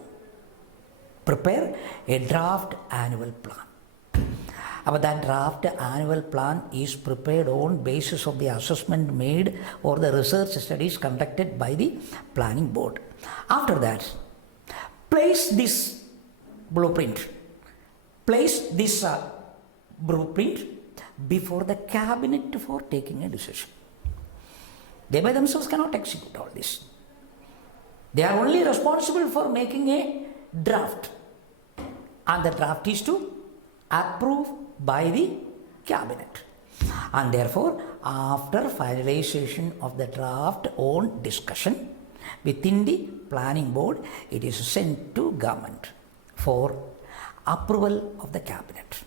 plan. But that draft annual plan is prepared on basis of the assessment made or the research studies conducted by the planning board. After that, place this blueprint before the cabinet for taking a decision. They by themselves cannot execute all this. They are only responsible for making a draft, and the draft is to approve by the cabinet. And therefore, after finalization of the draft on discussion within the planning board, it is sent to government for approval of the cabinet,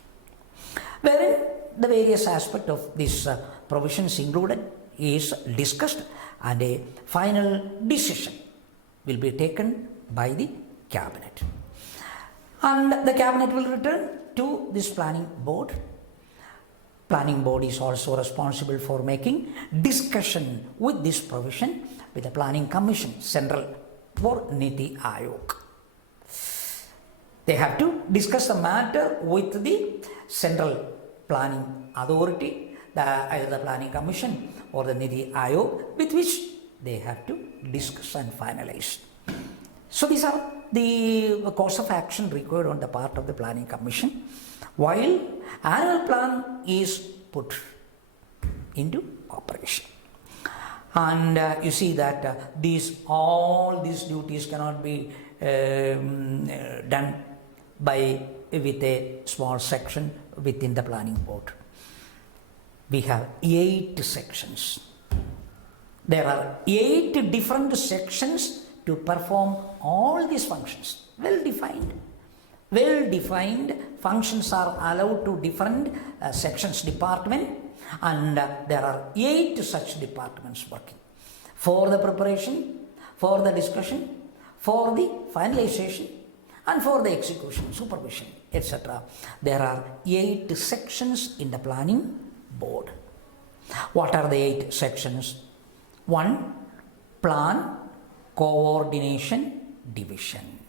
wherein the various aspects of these provisions included is discussed and a final decision will be taken by the cabinet. And the cabinet will return to this planning board. Planning board is also responsible for making discussion with this provision with the planning commission, central for Niti Aayog. They have to discuss the matter with the central planning authority, either the planning commission or the Niti Aayog, with which they have to discuss and finalize. So these are the course of action required on the part of the planning commission while annual plan is put into operation. And you see that all these duties cannot be done with a small section within the planning board. We have 8 sections. There are 8 different sections to perform all these functions. Well defined functions are allowed to different sections, department, and there are 8 such departments working for the preparation, for the discussion, for the finalization, and for the execution, supervision, etc. There are 8 sections in the planning board. What are the 8 sections? 1. Plan, coordination, division.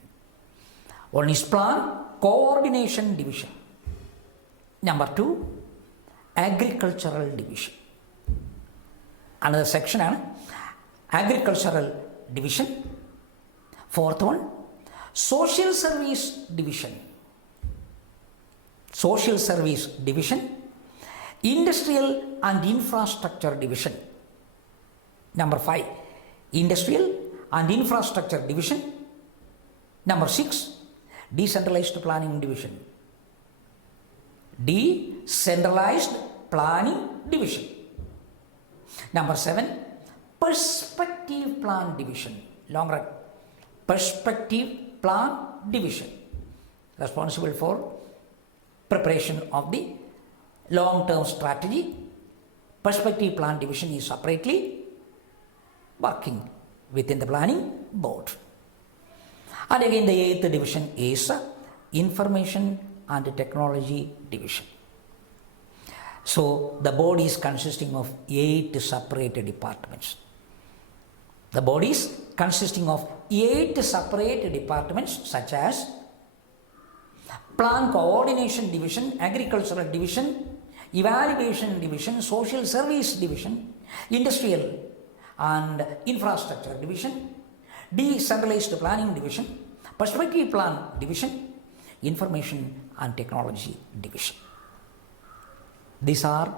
One is plan, coordination, division. Number 2, agricultural division. Another section is agricultural division. 4th one, social service division. Social service division, industrial and infrastructure division. Number 5, industrial and infrastructure division. Number 6, decentralized planning division. Decentralized planning division. Number 7, perspective plan division. Long run. Perspective plan division. Responsible for preparation of the long-term strategy. Perspective plan division is separately working within the planning board. And again, the 8th division is information and technology division. So the board is consisting of 8 separate departments. The board is consisting of 8 separate departments such as plan coordination division, agricultural division, evaluation division, social service division, industrial and infrastructure division, Decentralized Planning Division, Perspective Plan Division, Information and Technology Division. These are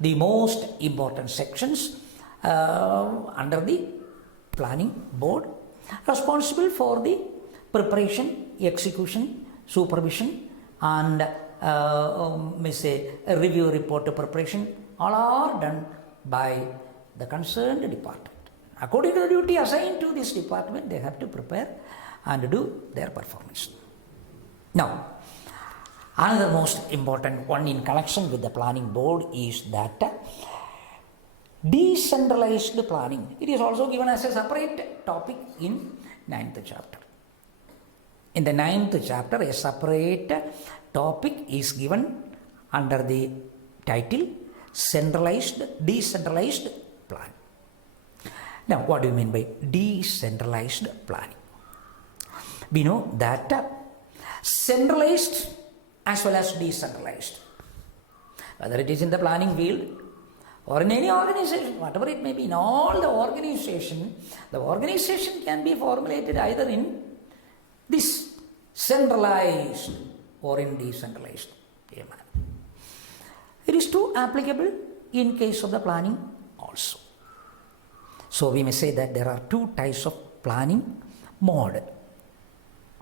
the most important sections under the planning board, responsible for the preparation, execution, supervision, and review report preparation. All are done by the concerned department. According to the duty assigned to this department, they have to prepare and do their performance. Now, another most important one in connection with the planning board is that decentralized planning. It is also given as a separate topic in 9th chapter. In the 9th chapter, a separate topic is given under the title Decentralized Planning. Now, what do you mean by decentralized planning? We know that centralized as well as decentralized, whether it is in the planning field or in any organization, whatever it may be, in all the organization can be formulated either in this centralized or in decentralized manner. It is too applicable in case of the planning also. So we may say that there are two types of planning mode,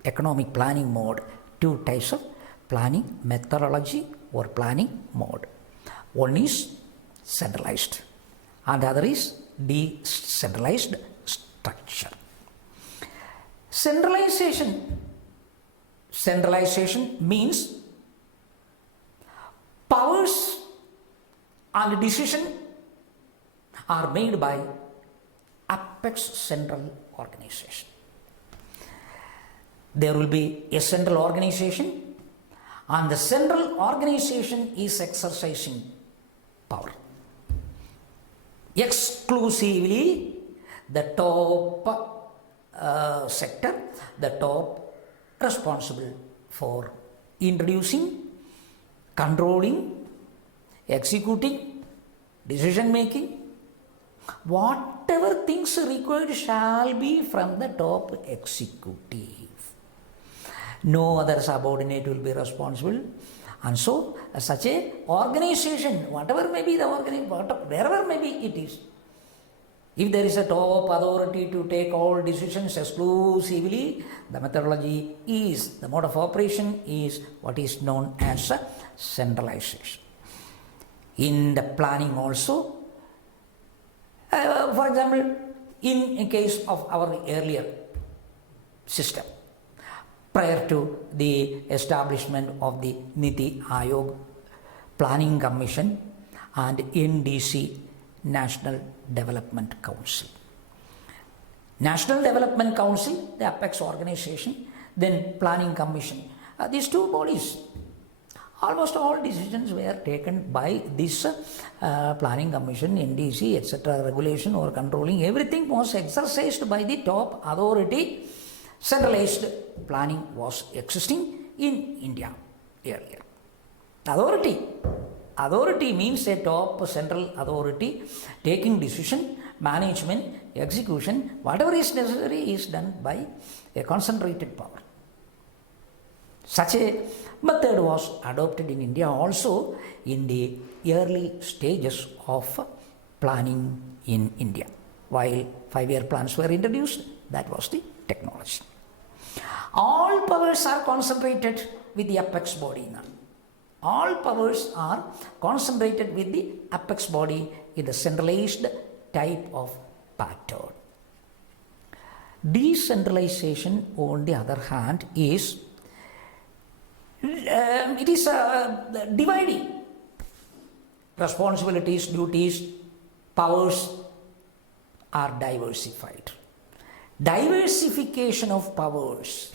economic planning mode, two types of planning methodology or planning mode. One is centralized and the other is decentralized structure. Centralization means powers and decision are made by apex central organization. There will be a central organization and the central organization is exercising power. Exclusively the top sector, the top responsible for introducing, controlling, executing, decision making, whatever things required shall be from the top executive. No other subordinate will be responsible. And so, such a organization, whatever may be the organization, wherever may be it is, if there is a top authority to take all decisions exclusively, the methodology is, the mode of operation is what is known as centralization. In the planning also, for example, in case of our earlier system, prior to the establishment of the Niti Aayog Planning Commission and NDC, National Development Council. National Development Council, the apex organization, then Planning Commission. These two bodies, almost all decisions were taken by this Planning Commission, NDC, etc. regulation or controlling. Everything was exercised by the top authority. Centralized planning was existing in India earlier. Authority means a top central authority taking decision, management, execution, whatever is necessary is done by a concentrated power. Such a method was adopted in India also in the early stages of planning in India. While 5-year plans were introduced, that was the technology. All powers are concentrated with the apex body now. All powers are concentrated with the apex body in the centralized type of pattern. Decentralization, on the other hand, is dividing responsibilities, duties, powers are diversified. Diversification of powers.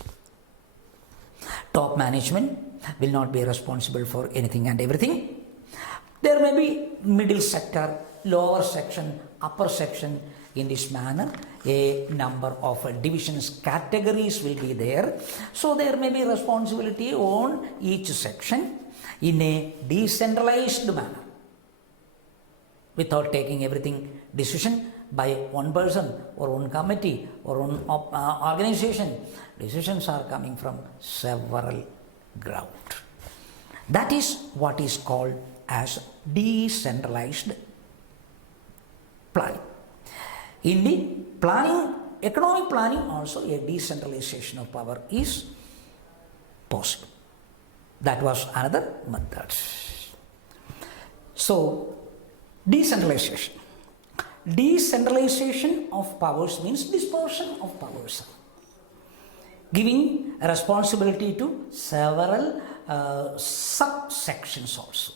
Top management will not be responsible for anything and everything. There may be middle sector, lower section, upper section. In this manner, a number of divisions, categories will be there. So there may be responsibility on each section in a decentralized manner. Without taking everything decision by one person or one committee or one organization. Decisions are coming from several ground. That is what is called as decentralized planning. In the planning, economic planning also, a decentralization of power is possible. That was another method. So, decentralization. Decentralization of powers means dispersion of powers, giving responsibility to several subsections also.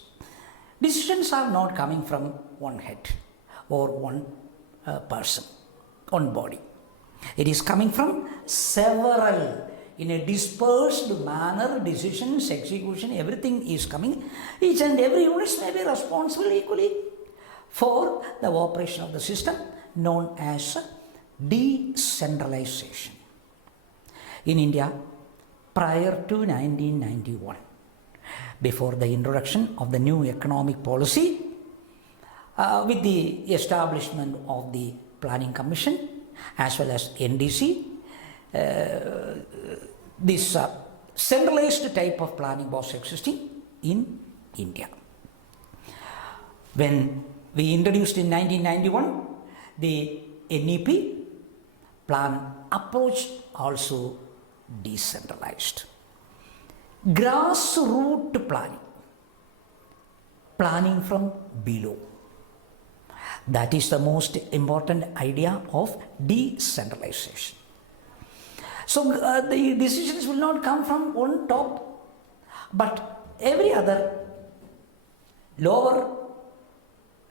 Decisions are not coming from one head or one person, one body. It is coming from several. In a dispersed manner, decisions, execution, everything is coming. Each and every unit may be responsible equally for the operation of the system, known as decentralization. In India, prior to 1991, before the introduction of the new economic policy, with the establishment of the Planning Commission as well as NDC, this centralized type of planning was existing in India. When we introduced in 1991 the NEP, plan approach also decentralized. Grassroots planning, planning from below. That is the most important idea of decentralization. So the decisions will not come from one top, but every other lower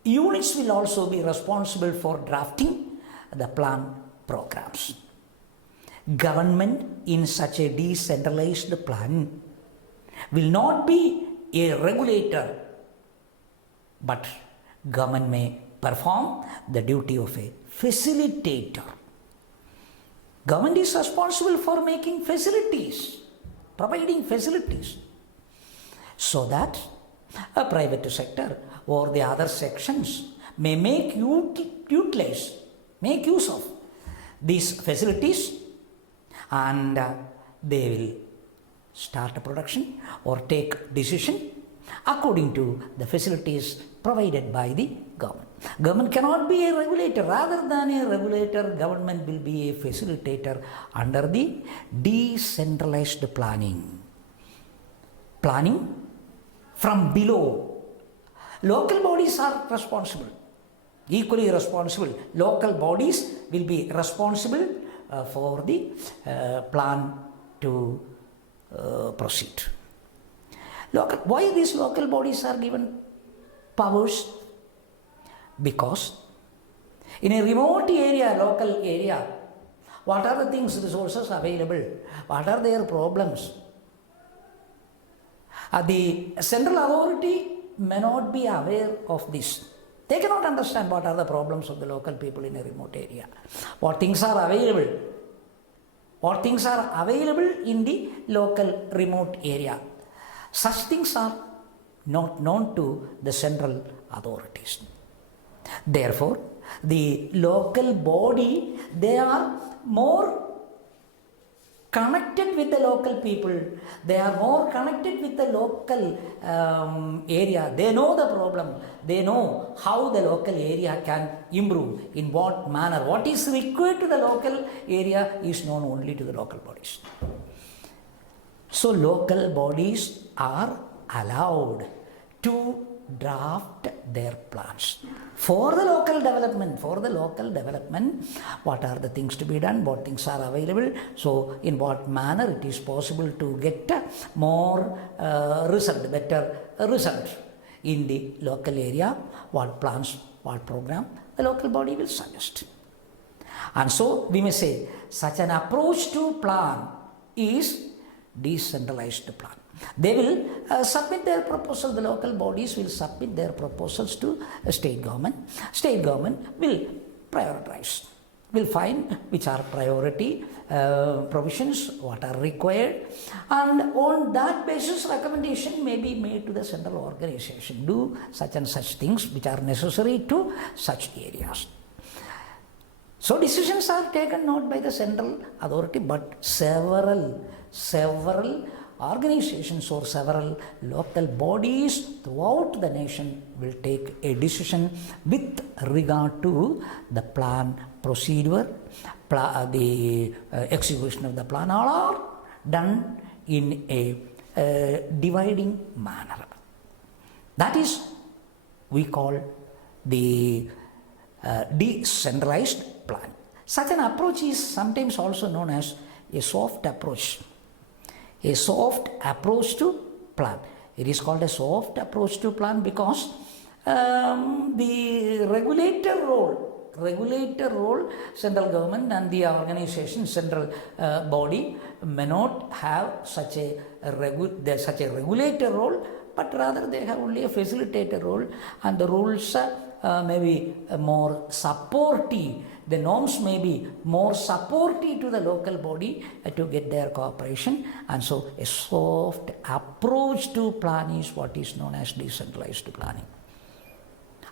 units will also be responsible for drafting the plan programs. Government in such a decentralized plan will not be a regulator, but government may perform the duty of a facilitator. Government is responsible for making facilities, providing facilities, so that a private sector or the other sections may make use of these facilities, and they will start a production or take decision according to the facilities provided by the government. Government cannot be a regulator. Rather than a regulator, government will be a facilitator under the decentralized planning. Planning from below. Local bodies are responsible, equally responsible. Local bodies will be responsible for the plan to proceed. Why these local bodies are given powers? Because in a remote area, local area, what are the things, resources available? What are their problems? The central authority may not be aware of this. They cannot understand what are the problems of the local people in a remote area. What things are available? What things are available in the local remote area? Such things are not known to the central authorities. Therefore, the local body, they are more connected with the local people. They are more connected with the local area. They know the problem. They know how the local area can improve, in what manner. What is required to the local area is known only to the local bodies. So local bodies are allowed to draft their plans for the local development. What are the things to be done, what things are available, so in what manner it is possible to get more better result in the local area, what plans, what program the local body will suggest. And so we may say such an approach to plan is decentralized plan. They will submit their proposal, the local bodies will submit their proposals to the state government. State government will prioritize, will find which are priority provisions, what are required, and on that basis recommendation may be made to the central organization. Do such and such things which are necessary to such areas. So decisions are taken not by the central authority, but several organizations or several local bodies throughout the nation will take a decision with regard to the plan procedure, the execution of the plan. All are done in a dividing manner. That is, we call the decentralized plan. Such an approach is sometimes also known as a soft approach. A soft approach to plan. It is called a soft approach to plan because the regulator role, central government and the organization, central body may not have such a regulator role, but rather they have only a facilitator role, and the rules may be more supportive. The norms may be more supportive to the local body to get their cooperation, and so a soft approach to plan is what is known as decentralized planning.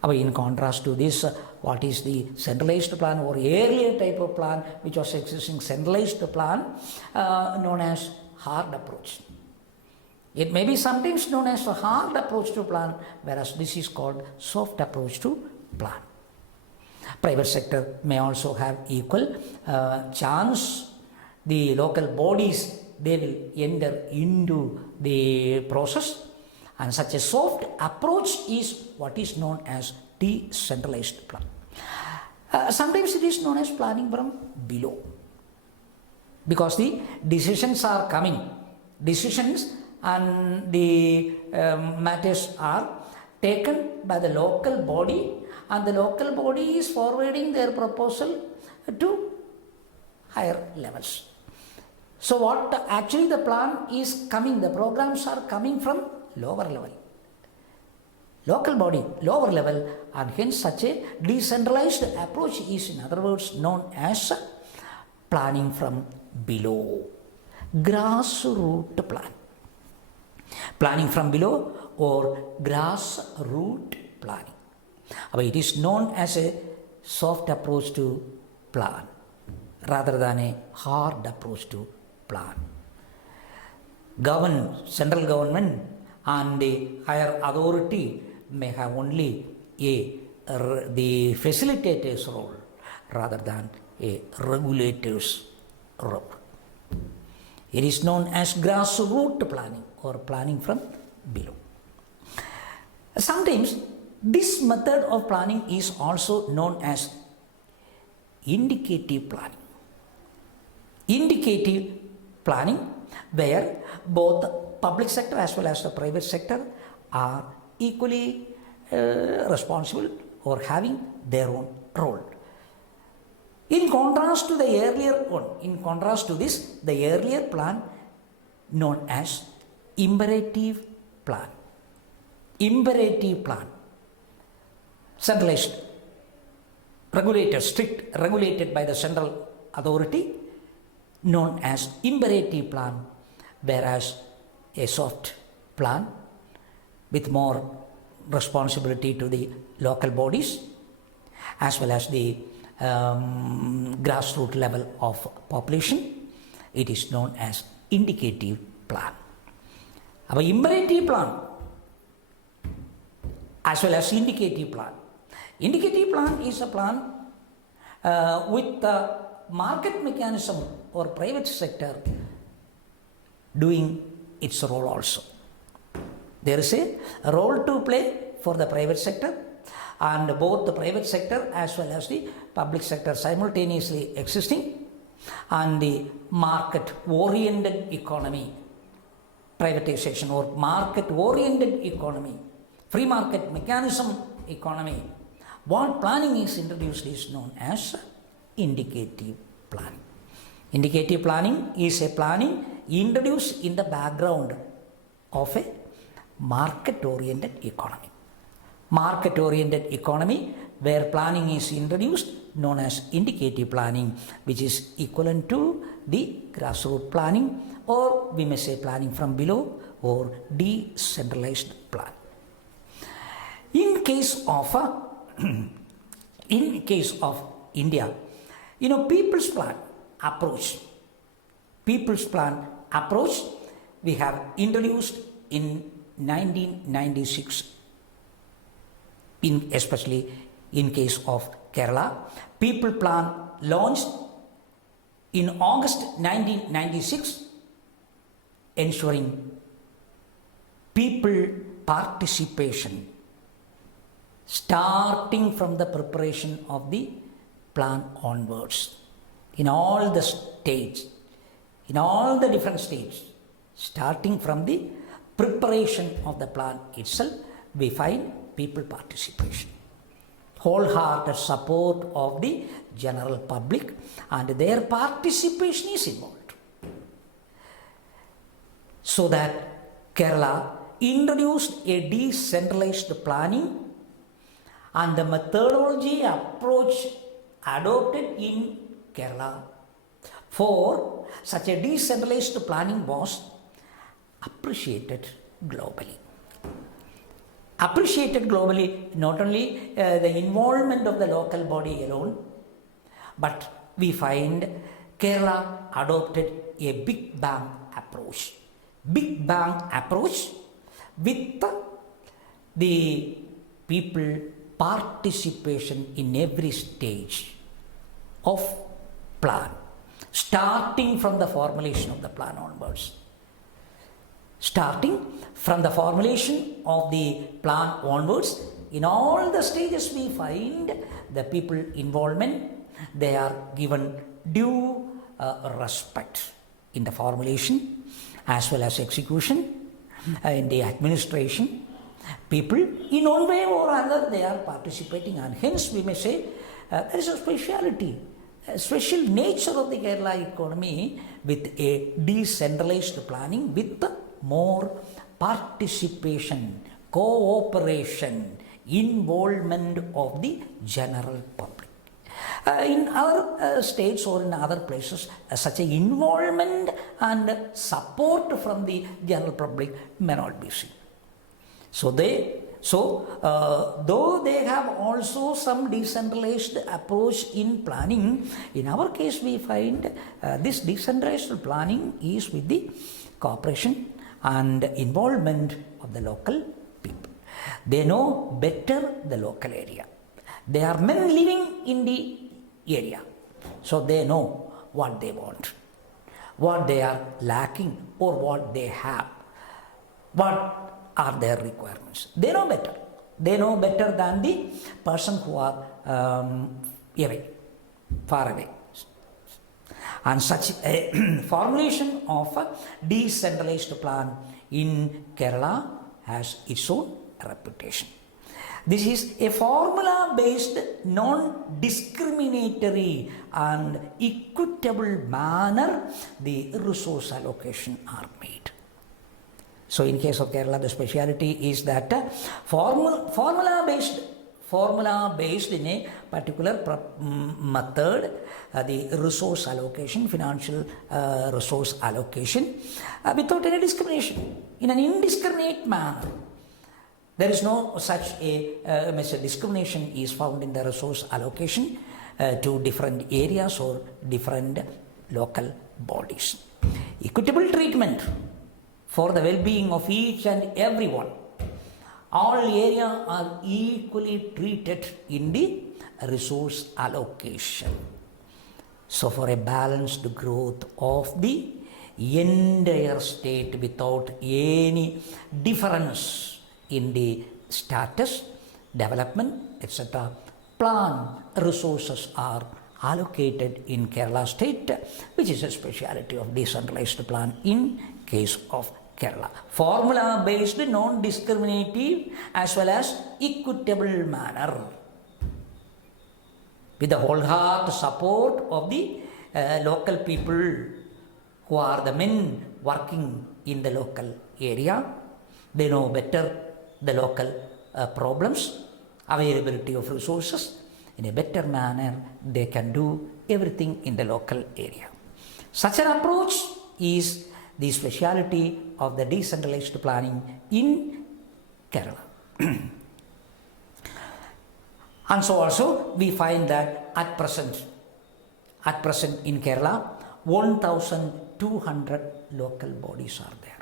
In contrast to this, what is the centralized plan or earlier type of plan which was existing, centralized plan known as hard approach. It may be sometimes known as a hard approach to plan, whereas this is called soft approach to plan. Private sector may also have equal chance. The local bodies, they will enter into the process, and such a soft approach is what is known as decentralized plan. Sometimes it is known as planning from below, because the decisions are coming. Decisions and the matters are taken by the local body, and the local body is forwarding their proposal to higher levels. So what actually the plan is coming, the programs are coming from lower level, local body, lower level, and hence such a decentralized approach is, in other words, known as planning from below, grassroots plan. Planning from below or grassroots planning. It is known as a soft approach to plan rather than a hard approach to plan. Central government and the higher authority may have only the facilitator's role rather than a regulator's role. It is known as grassroots planning or planning from below. Sometimes this method of planning is also known as indicative planning. Indicative planning, where both the public sector as well as the private sector are equally responsible or having their own role. In contrast to the earlier one, the earlier plan known as imperative plan. Imperative plan. Centralized, strict regulated by the central authority, known as imperative plan, whereas a soft plan with more responsibility to the local bodies as well as the grassroots level of population, it is known as indicative plan. Our imperative plan as well as indicative plan. Indicative plan is a plan with the market mechanism or private sector doing its role also. There is a role to play for the private sector, and both the private sector as well as the public sector simultaneously existing, and the market-oriented economy, privatization or market-oriented economy, free market mechanism economy. What planning is introduced is known as indicative planning. Indicative planning is a planning introduced in the background of a market-oriented economy. Market-oriented economy where planning is introduced, known as indicative planning, which is equivalent to the grassroots planning, or we may say planning from below or decentralized plan. In case of India, People's plan approach we have introduced in 1996, especially in case of Kerala. People plan launched in August 1996, ensuring people participation starting from the preparation of the plan onwards in all the stages, in all the different stages, starting from the preparation of the plan itself, we find people participation, wholehearted support of the general public, and their participation is involved. So that Kerala introduced a decentralized planning, and the methodology approach adopted in Kerala for such a decentralized planning was appreciated globally. Not only the involvement of the local body alone, but we find Kerala adopted a big bang approach. Big bang approach with the people participation in every stage of plan, starting from the formulation of the plan onwards. Starting from the formulation of the plan onwards, in all the stages we find the people involvement, they are given due respect in the formulation as well as execution, in the administration. People in one way or other they are participating, and hence we may say there is a speciality, a special nature of the Kerala economy with a decentralized planning with more participation, cooperation, involvement of the general public. In other states or in other places, such an involvement and support from the general public may not be seen. So though they have also some decentralized approach in planning, in our case we find this decentralized planning is with the cooperation and involvement of the local people. They know better the local area. They are men living in the area, so they know what they want, what they are lacking or what they have, what are their requirements. They know better. They know better than the person who are away, far away. And such a formulation of a decentralized plan in Kerala has its own reputation. This is a formula-based, non-discriminatory and equitable manner the resource allocation are made. So in case of Kerala, the speciality is that formula-based in a particular method, the resource allocation, financial resource allocation, without any discrimination, in an indiscriminate manner. There is no such a discrimination is found in the resource allocation to different areas or different local bodies. Equitable treatment for the well-being of each and everyone. All areas are equally treated in the resource allocation. So for a balanced growth of the entire state without any difference in the status, development, etc., plan resources are allocated in Kerala state, which is a speciality of decentralized plan in case of Kerala. Formula-based, non-discriminative as well as equitable manner, with the wholehearted support of the local people who are the men working in the local area. They know better the local problems, availability of resources. In a better manner, they can do everything in the local area. Such an approach is the speciality of the decentralized planning in Kerala. And so also we find that at present At present in Kerala, 1,200 local bodies are there.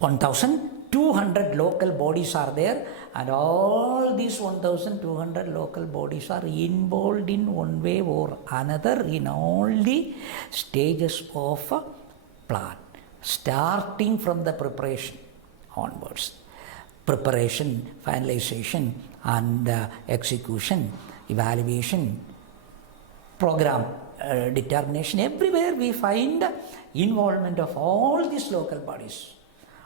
1,200 local bodies are there, and all these 1,200 local bodies are involved in one way or another in all the stages of a plan, starting from the preparation onwards. Preparation, finalization, and execution, evaluation, program determination. Everywhere we find involvement of all these local bodies.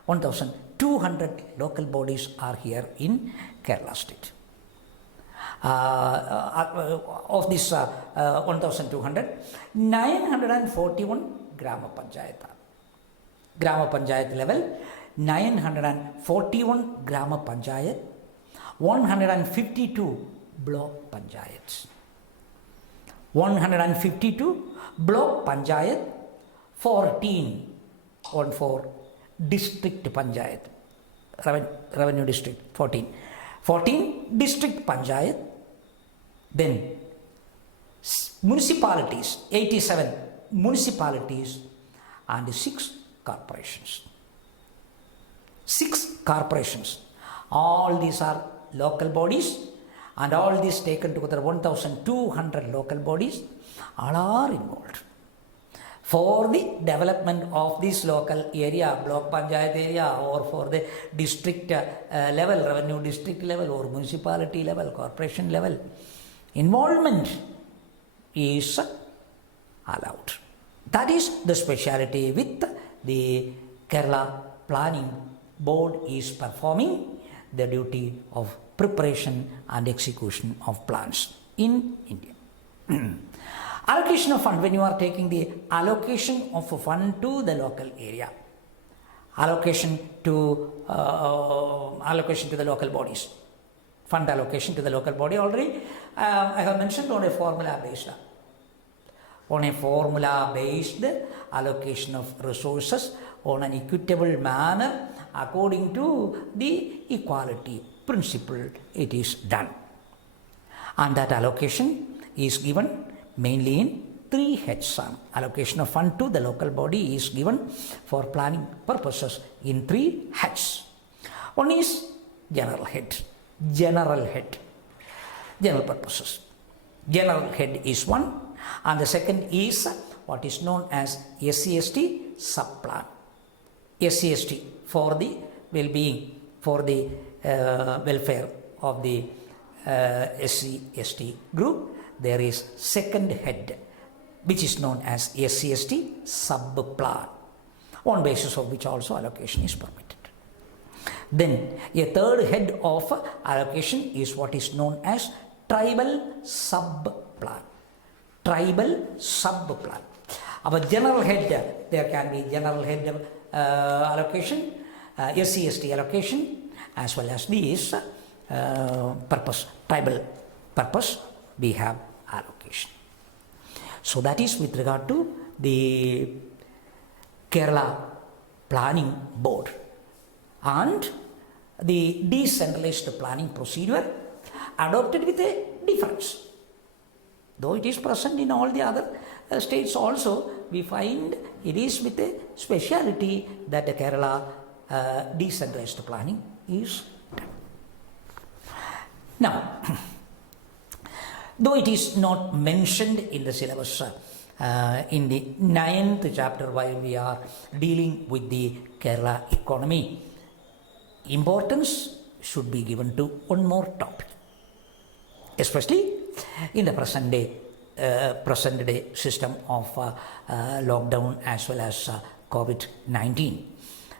1,200 local bodies are here in Kerala state. Of this 1,200, 941 Grama Panchayat. Grama Panchayat level, 941 Grama Panchayat, 152 Block Panchayats. 152 Block Panchayat, 14 District Panchayat, Revenue District 14 District Panchayat, then municipalities, 87 municipalities, and 6 corporations. 6 corporations. All these are local bodies, and all these taken together, 1,200 local bodies, all are involved for the development of this local area, block panchayat area, or for the district level, revenue district level, or municipality level, corporation level. Involvement is allowed. That is the speciality with the Kerala Planning Board is performing the duty of preparation and execution of plans in India. Allocation of fund, when you are taking the allocation of a fund to the local area, allocation to the local bodies, fund allocation to the local body, already I have mentioned on a formula based allocation of resources on an equitable manner according to the equality principle it is done. And that allocation is given mainly in 3 heads. Allocation of fund to the local body is given for planning purposes in 3 heads. One is general head, general purposes. General head is one, and the second is what is known as SCST sub-plan. SCST for the well-being, for the welfare of the SC/ST group. There is second head, which is known as SCST sub-plan, on basis of which also allocation is permitted. Then a third head of allocation is what is known as tribal sub-plan. Tribal sub-plan. Our general head, there can be general head allocation, SCST allocation, as well as these purpose, tribal purpose, we have allocation. So that is with regard to the Kerala Planning Board and the decentralized planning procedure adopted with a difference. Though it is present in all the other states also, we find it is with a speciality that the Kerala decentralized planning is done. Now, though it is not mentioned in the syllabus in the 9th chapter while we are dealing with the Kerala economy, importance should be given to one more topic, especially in the present day system of lockdown as well as COVID-19.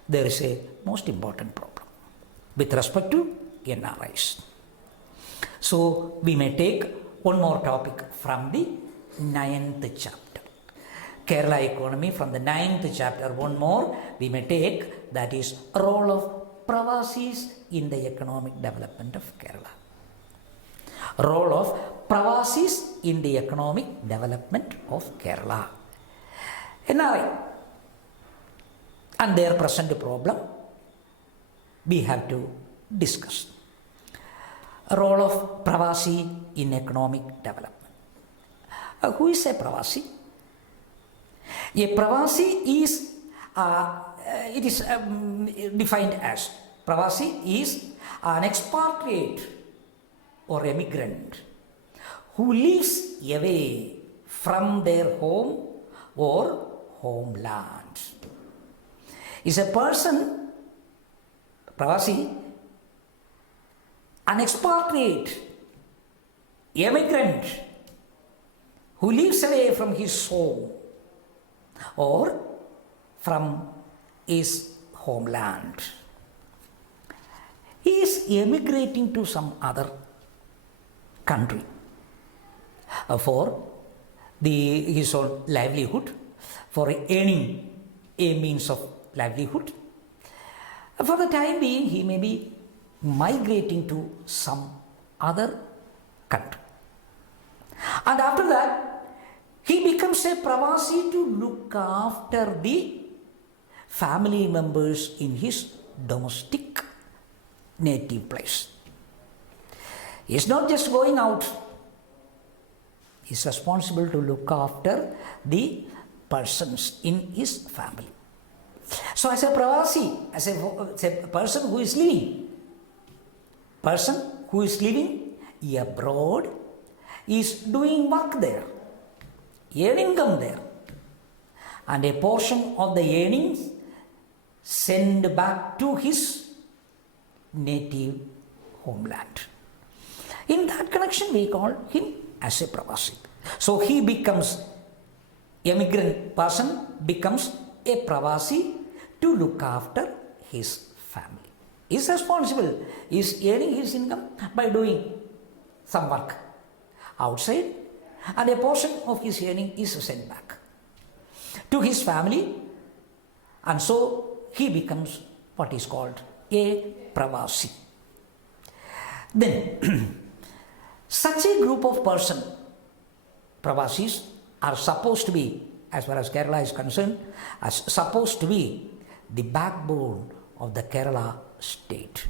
There is a most important problem with respect to NRIs. So we may take one more topic from the 9th chapter. Kerala economy from the 9th chapter, one more we may take, that is role of Pravasis in the economic development of Kerala. Role of Pravasis in the economic development of Kerala. NRI and their present problem we have to discuss. Role of Pravasi in economic development. Who is a Pravasi? A Pravasi is, it is defined as, Pravasi is an expatriate or emigrant who lives away from their home or homeland. Is a person, Pravasi, an expatriate, emigrant who lives away from his home or from his homeland. He is emigrating to some other country for his own livelihood, for earning a means of livelihood. For the time being, he may be migrating to some other country. And after that, he becomes a Pravasi to look after the family members in his domestic native place. He is not just going out. He is responsible to look after the persons in his family. So as a Pravasi, as a person who is living abroad, is doing work there, earn income there, and a portion of the earnings send back to his native homeland. In that connection, we call him as a Pravasi. So he becomes, emigrant person becomes a Pravasi to look after his family. He is responsible, he is earning his income by doing some work outside, and a portion of his earning is sent back to his family, and so he becomes what is called a Pravasi. Then, such a group of person, Pravasis, are supposed to be, as far as Kerala is concerned, as supposed to be the backbone of the Kerala state.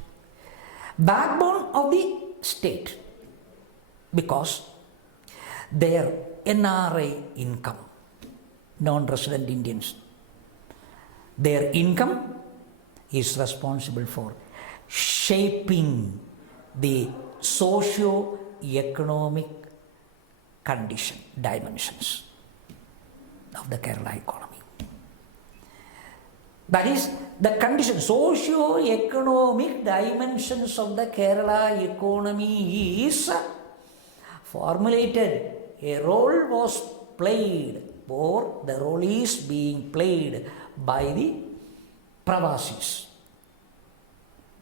Backbone of the state, because their NRI income, non-resident Indians, their income is responsible for shaping the socio-economic condition, dimensions of the Kerala economy. That is, the condition, socio-economic dimensions of the Kerala economy is formulated. A role was played, or the role is being played by the Pravasis.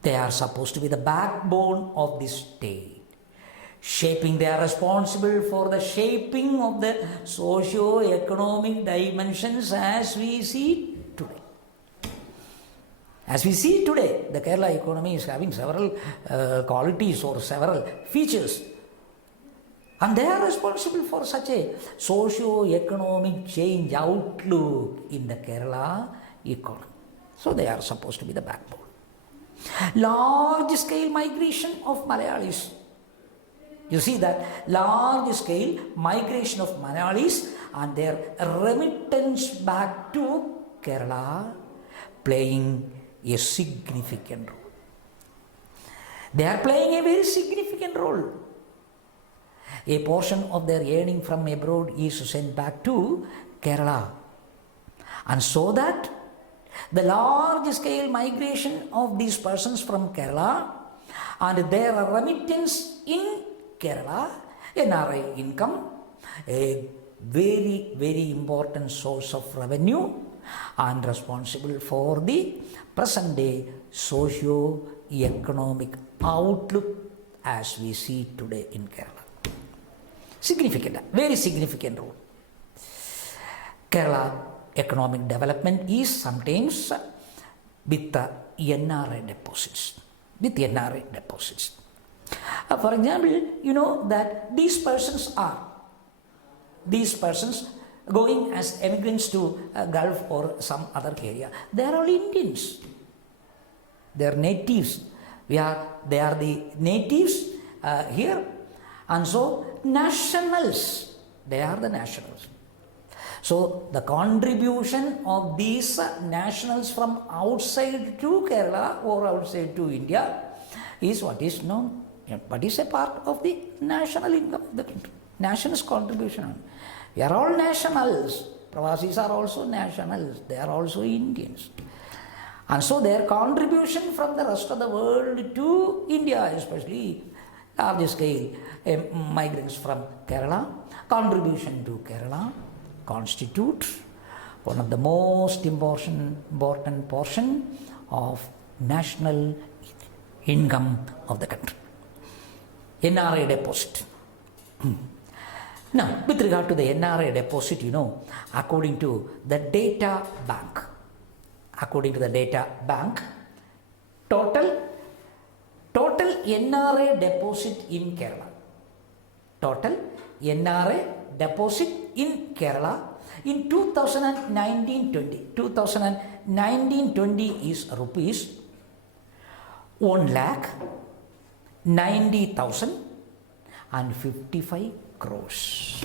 They are supposed to be the backbone of the state. They are responsible for the shaping of the socio-economic dimensions as we see today. As we see today, the Kerala economy is having several qualities or several features. And they are responsible for such a socio-economic change outlook in the Kerala economy. So they are supposed to be the backbone. Large-scale migration of Malayalis. You see that large-scale migration of Malayalis and their remittance back to Kerala playing a significant role. They are playing a very significant role. A portion of their earning from abroad is sent back to Kerala. And so that the large-scale migration of these persons from Kerala and their remittance in Kerala, NRI income, a very, very important source of revenue and responsible for the present day socio-economic outlook as we see today in Kerala. Significant, very significant role. Kerala economic development is sometimes with the NRI deposits. For example, you know that these persons going as immigrants to Gulf or some other area. They are all Indians. They are natives. They are the natives here, and so nationals They are the nationals. So the contribution of these nationals from outside to Kerala or outside to India is what is known, what is a part of the national income of the country. Nationals' contribution. We are all nationals. Pravasis are also nationals. They are also Indians. And so their contribution from the rest of the world to India, especially large scale migrants from Kerala, contribution to Kerala constitute one of the most important portion of national income of the country. NRA deposit. Now, with regard to the NRA deposit, according to the data bank, total NRA deposit in Kerala, in 2019-20 is rupees 1,90,055 crores.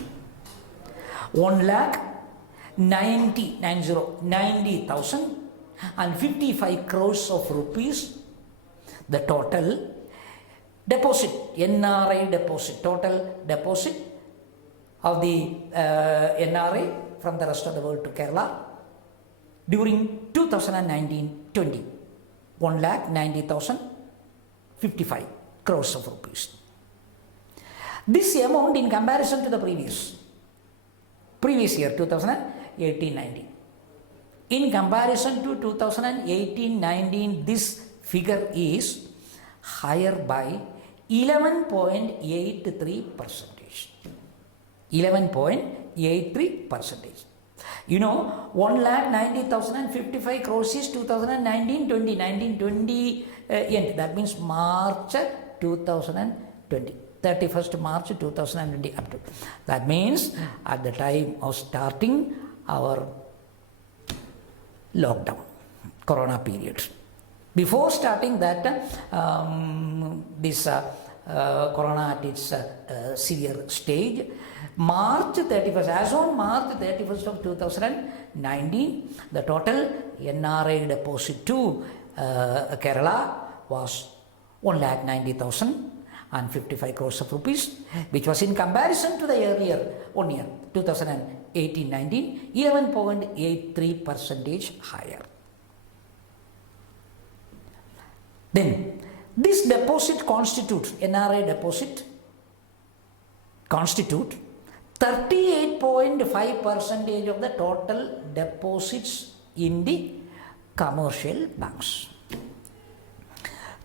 1,90,055 crores of rupees, the total deposit, NRA deposit, total deposit of the NRA from the rest of the world to Kerala during 2019-20, 1,90,055 crores of rupees. This amount in comparison to the previous year, 2018-19. In comparison to 2018-19, this figure is higher by 11.83%. 11.83%. 1,90,055 crores is 2019-20 end. That means March 2020. 31st March 2020 up to. That means at the time of starting our lockdown, corona period. Before starting that, this corona at its severe stage, March 31st, as on March 31st of 2019, the total NRA deposit to Kerala was 1,90,055 crores of rupees, which was in comparison to the earlier 1 year, 2018-19, 11.83% higher. Then, this deposit constitutes, NRA deposit, constitute 38.5% of the total deposits in the commercial banks.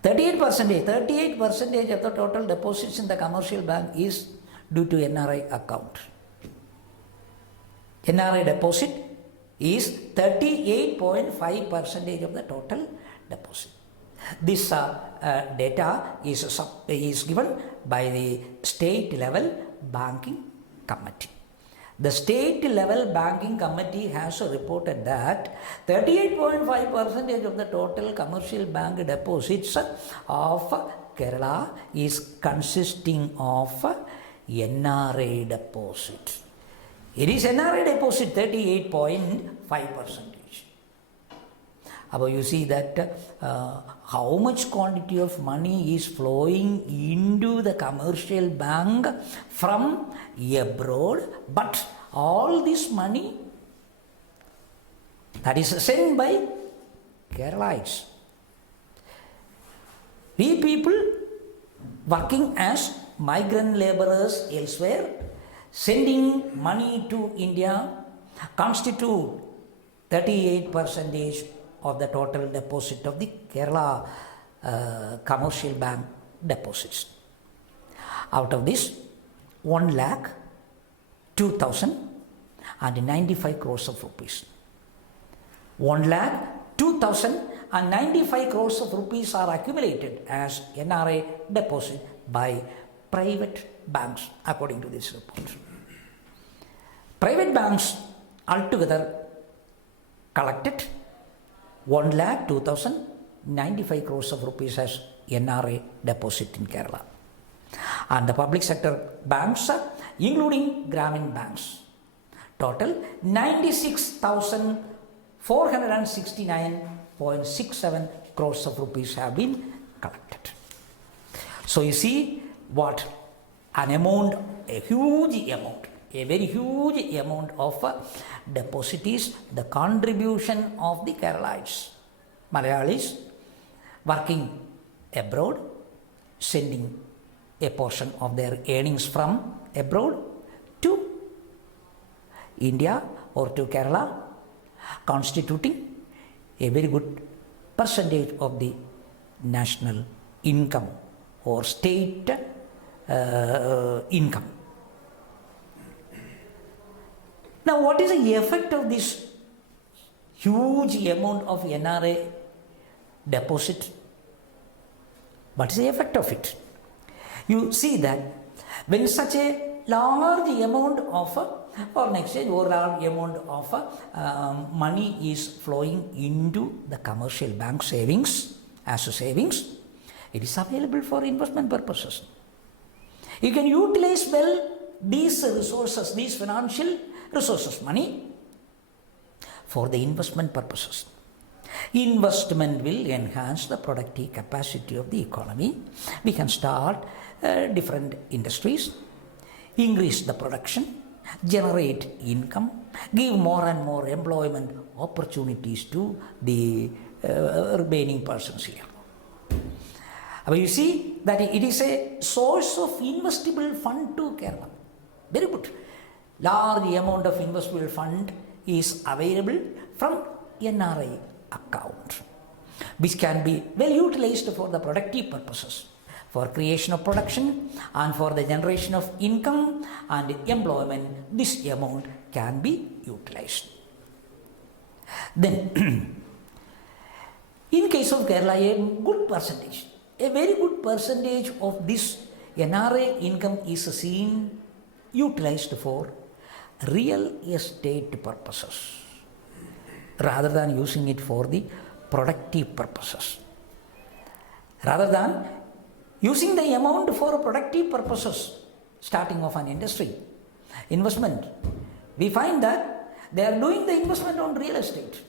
38% of the total deposits in the commercial bank is due to NRI account. NRI deposit is 38.5% of the total deposit. This data is given by the state level banking committee. The state level banking committee has reported that 38.5% of the total commercial bank deposits of Kerala is consisting of NRA deposit. It is NRA deposit 38.5%. But you see that how much quantity of money is flowing into the commercial bank from abroad, but all this money that is sent by Keralites. We people working as migrant laborers elsewhere, sending money to India, constitute 38% of the total deposit of the Kerala commercial bank deposits. Out of this, 1,02,095 crores of rupees. 1,02,095 crores of rupees are accumulated as NRA deposit by private banks, according to this report. Private banks altogether collected 1,02,095 crores of rupees as NRA deposit in Kerala. And the public sector banks, including Grameen banks, total 96,469.67 crores of rupees have been collected. So you see what an amount, a huge amount, a very huge amount of deposit is the contribution of the Keralites, Malayalis working abroad, sending a portion of their earnings from abroad to India or to Kerala, constituting a very good percentage of the national income or state income. Now, what is the effect of this huge amount of NRA deposit? What is the effect of it? You see that when such a large amount of foreign exchange or large amount of money is flowing into the commercial bank savings as savings, it is available for investment purposes. You can utilize well these resources, these financial resources, money, for the investment purposes. Investment will enhance the productive capacity of the economy. We can start different industries, increase the production, generate income, give more and more employment opportunities to the remaining persons here. But you see that it is a source of investable fund to Kerala. Very good. Large amount of investable fund is available from NRI account, which can be well utilized for the productive purposes, for creation of production and for the generation of income and employment. This amount can be utilized. Then, in case of Kerala, a good percentage, a very good percentage of this NRA income is seen utilized for real estate purposes, rather than using it for the productive purposes. Rather than using the amount for productive purposes, starting of an industry, investment, we find that they are doing the investment on real estate.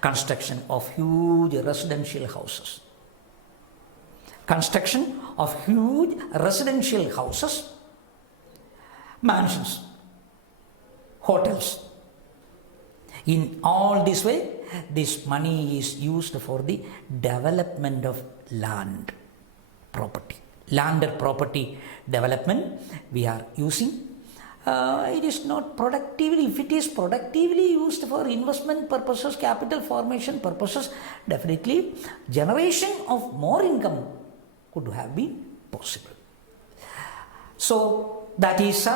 Construction of huge residential houses. Construction of huge residential houses, mansions, hotels. In all this way, this money is used for the development of land, property. Landed property development we are using. It is not productively, if it is productively used for investment purposes, capital formation purposes, definitely generation of more income could have been possible. So that is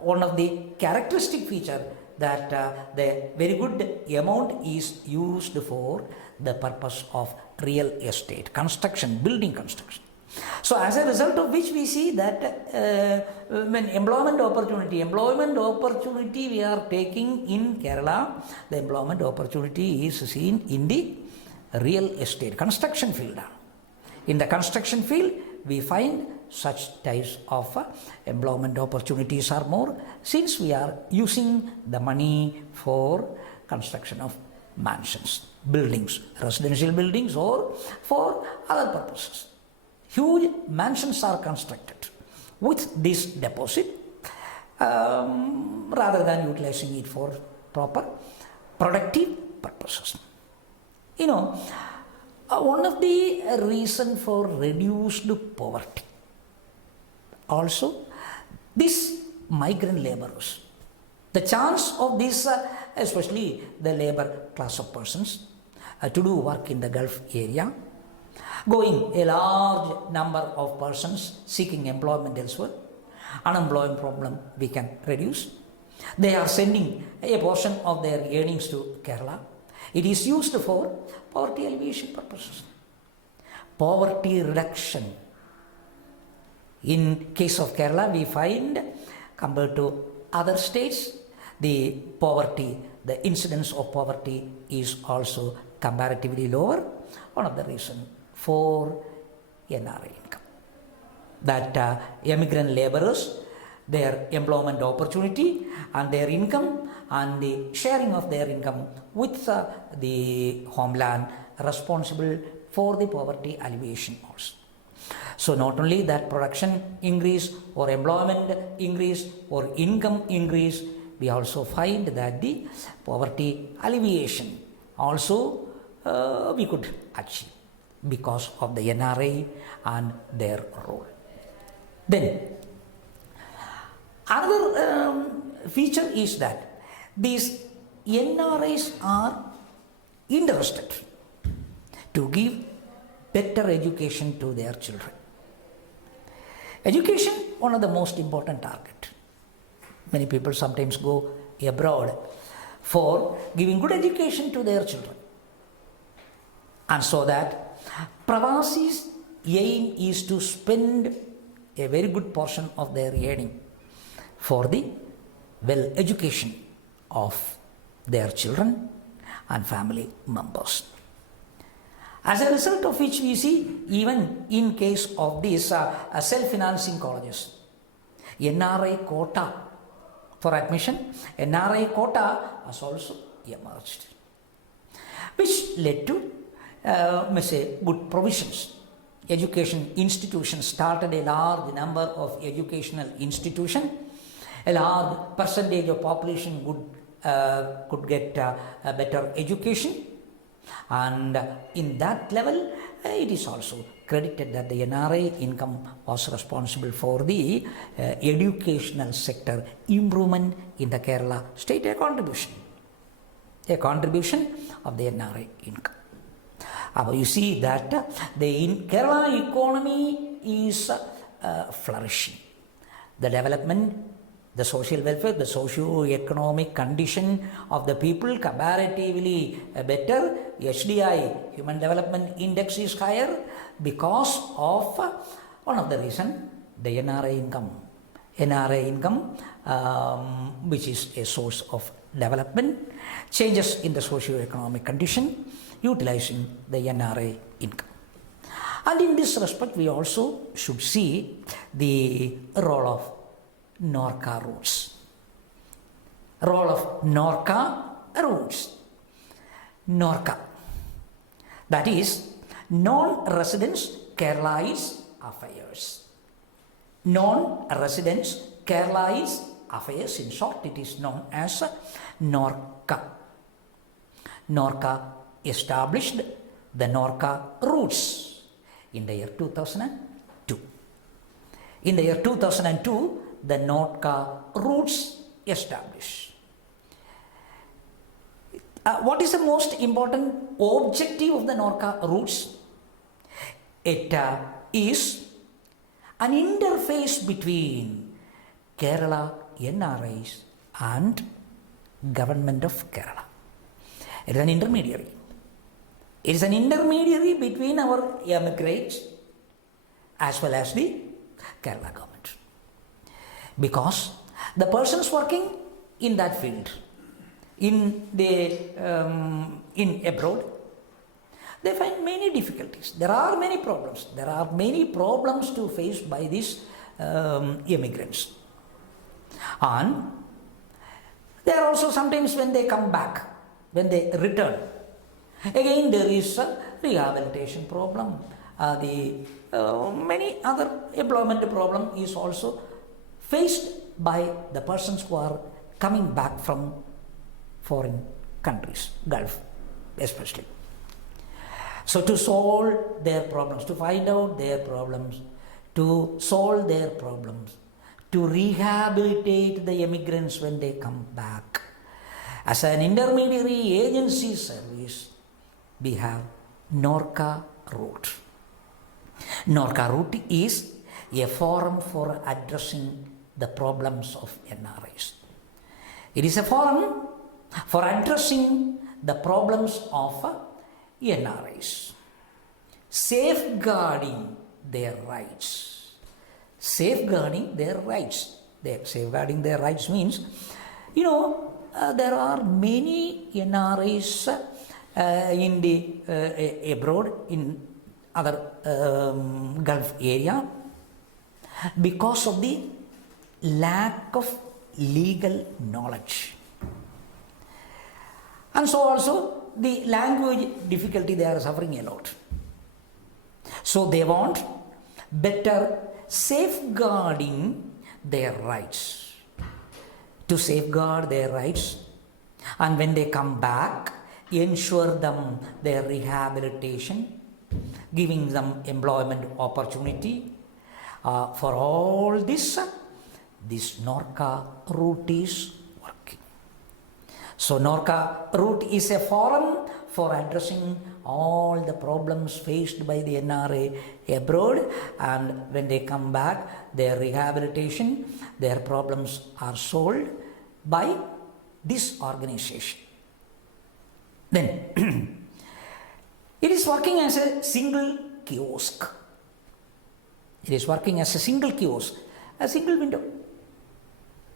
one of the characteristic feature, that the very good amount is used for the purpose of real estate, construction, building construction. So as a result of which we see that when employment opportunity we are taking in Kerala, the employment opportunity is seen in the real estate, construction field. In the construction field, we find such types of employment opportunities are more, since we are using the money for construction of mansions, buildings, residential buildings, or for other purposes. Huge mansions are constructed with this deposit, rather than utilizing it for proper productive purposes. You know, one of the reasons for reduced poverty, also this migrant laborers, the chance of this, especially the labor class of persons, to do work in the Gulf area, going a large number of persons seeking employment elsewhere, unemployment problem we can reduce. They are sending a portion of their earnings to Kerala. It is used for poverty alleviation purposes, poverty reduction. In case of Kerala, we find, compared to other states, the poverty, the incidence of poverty is also comparatively lower. One of the reasons for NRI income. that immigrant laborers, their employment opportunity and their income and the sharing of their income with the homeland responsible for the poverty alleviation also. So not only that production increase or employment increase or income increase, we also find that the poverty alleviation also we could achieve because of the NRI and their role. Then another feature is that these NRIs are interested to give better education to their children. Education, one of the most important target. Many people sometimes go abroad for giving good education to their children. And so that Pravasi's aim is to spend a very good portion of their earning for the well education of their children and family members. As a result of which we see, even in case of these self-financing colleges, NRI quota for admission, NRI quota has also emerged, which led to good provisions. Education institutions started a large number of educational institutions. A large percentage of population could get a better education, and in that level it is also credited that the NRI income was responsible for the educational sector improvement in the Kerala state, a contribution of the NRI income. You see that the Kerala economy is flourishing. The development, the social welfare, the socio-economic condition of the people comparatively better. HDI, Human Development Index, is higher because of one of the reasons, the NRI income, which is a source of development, changes in the socio-economic condition, utilizing the NRI income. And in this respect, we also should see the role of NORCA routes. NORCA, that is Non-Residents Keralais Affairs. Non-Residents Keralais Affairs, in short, it is known as NORCA. NORCA established the NORCA routes in the year 2002. In the year 2002, the NORCA routes established. What is the most important objective of the NORCA routes? It is an interface between Kerala NRIs and Government of Kerala. It is an intermediary. It is an intermediary between our immigrants as well as the Kerala government. Because the persons working in that field, in abroad, they find many difficulties. There are many problems. There are many problems to face by these immigrants. And there are also sometimes when they come back, when they return, again there is a rehabilitation problem. Many other employment problem is also faced by the persons who are coming back from foreign countries, Gulf especially. So to solve their problems, to find out their problems, to solve their problems, to rehabilitate the immigrants when they come back, as an intermediary agency service, we have NORCA route. NORCA route is a forum for addressing the problems of NRIs. It is a forum for addressing the problems of NRIs, safeguarding their rights. Safeguarding their rights. Safeguarding their rights means, there are many NRIs in the abroad, in other Gulf area, because of the lack of legal knowledge. And so also the language difficulty, they are suffering a lot. So they want better safeguarding their rights. To safeguard their rights, and when they come back, ensure them their rehabilitation, giving them employment opportunity. For all this NORCA route is working. So NORCA route is a forum for addressing all the problems faced by the NRA abroad, and when they come back, their rehabilitation, their problems are solved by this organization. Then it is working as a single kiosk. It is working as a single kiosk, a single window.